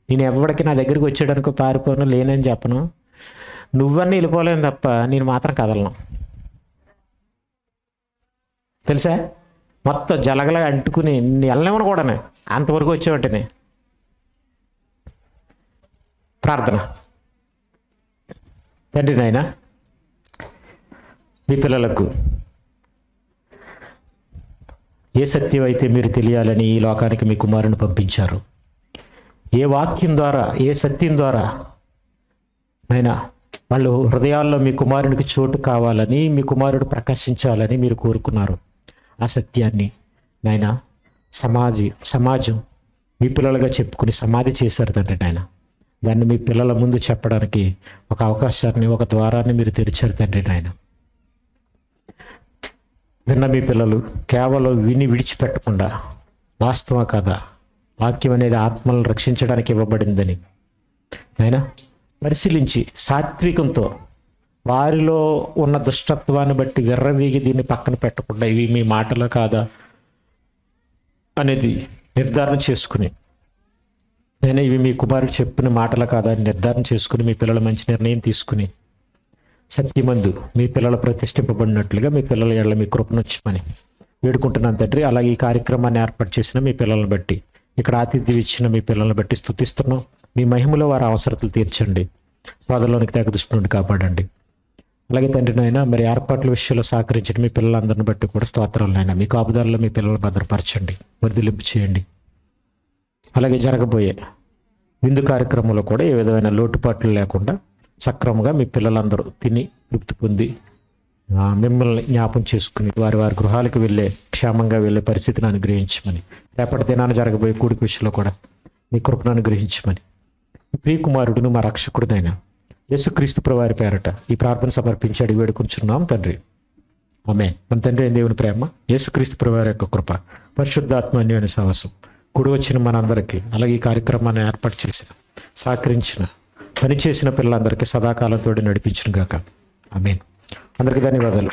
నేను ఎవరికి నా దగ్గరికి వచ్చాడనుకో పారిపోను, లేనని చెప్పను, నువ్వన్నీ వెళ్ళిపోలేను తప్ప నేను మాత్రం కదలను. తెలుసా, మొత్తం జలగలా అంటుకుని వెళ్ళలేమని కూడా అంతవరకు వచ్చేవంటనే. ప్రార్థన. తండ్రి నాయన, మీ పిల్లలకు ఏ సత్యం అయితే మీరు తెలియాలని ఈ లోకానికి మీ కుమారుని పంపించారు, ఏ వాక్యం ద్వారా, ఏ సత్యం ద్వారా నాయనా వాళ్ళు హృదయాల్లో మీ కుమారునికి చోటు కావాలని, మీ కుమారుడు ప్రకాశించాలని మీరు కోరుకున్నారు. ఆ సత్యాన్ని నాయనా సమాజం మీ పిల్లలుగా చెప్పుకుని సమాధి చేశారు తండ్రి నాయన. దాన్ని మీ పిల్లల ముందు చెప్పడానికి ఒక అవకాశాన్ని, ఒక ద్వారాన్ని మీరు తెరిచారు తండ్రి నాయన. విన్న మీ పిల్లలు కేవలం విని విడిచిపెట్టకుండా వాస్తవం కదా, వాక్యం అనేది ఆత్మలను రక్షించడానికి ఇవ్వబడిందని నాయన పరిశీలించి సాత్వికంతో వారిలో ఉన్న దుష్టత్వాన్ని బట్టి విర్రవీగి దీన్ని పక్కన పెట్టకుండా ఇవి మీ మాటలు కాదా అనేది నిర్ధారణ చేసుకుని, నేను ఇవి మీ కుమారుడు చెప్పిన మాటలు కాదా అని నిర్ధారణ చేసుకుని మీ పిల్లలు మంచి నిర్ణయం తీసుకుని సత్యమందు మీ పిల్లలు ప్రతిష్ఠింపబడినట్లుగా మీ పిల్లల ఎడల మీ కృపనొచ్చమని వేడుకుంటున్నాను తండ్రి. అలాగే ఈ కార్యక్రమాన్ని ఏర్పాటు చేసిన మీ పిల్లలను బట్టి, ఇక్కడ ఆతిథ్యం ఇచ్చిన మీ పిల్లలను బట్టి స్తుతిస్తున్నాం. మీ మహిమలో వారి అవసరతలు తీర్చండి, సోదరులోనికి తెగ దృష్టి నుండి కాపాడండి. అలాగే తండ్రి నాయన మరి ఏర్పాట్ల విషయంలో సహకరించిన మీ పిల్లలందరిని బట్టి కూడా స్తోత్రాలు నాయన. మీ కాపుదారులో మీ పిల్లలు భద్రపరచండి, వర్ధిలింపు చేయండి. అలాగే జరగబోయే విందు కార్యక్రమంలో కూడా ఏ విధమైన లోటుపాట్లు లేకుండా సక్రమంగా మీ పిల్లలందరూ తిని తృప్తి పొంది మిమ్మల్ని జ్ఞాపం చేసుకుని వారి వారి గృహాలకు వెళ్ళే క్షేమంగా వెళ్ళే పరిస్థితిని అనుగ్రహించమని, రేపటి దినాన్ని జరగబోయే కూడిక విషయంలో కూడా మీ కృపను అనుగ్రహించమని ప్రియకుమారుడును మా రక్షకుడునైన యేసుక్రీస్తు ప్రభువారి పేరట ఈ ప్రార్థన సమర్పించి అడిగి వేడుకుంటున్నాం తండ్రి. ఆమేన్. మన తండ్రి అయిన దేవుని ప్రేమ, యేసుక్రీస్తు ప్రభువారి యొక్క కృప, పరిశుద్ధాత్మ అన్యోన్య సహవాసం కూడి వచ్చిన మనందరికీ, అలాగే ఈ కార్యక్రమాన్ని ఏర్పాటు చేసిన, సహకరించిన, పనిచేసిన పిల్లలందరికీ సదాకాలంతో నడిపించును గాక. ఆమేన్. అందరికీ ధన్యవాదాలు.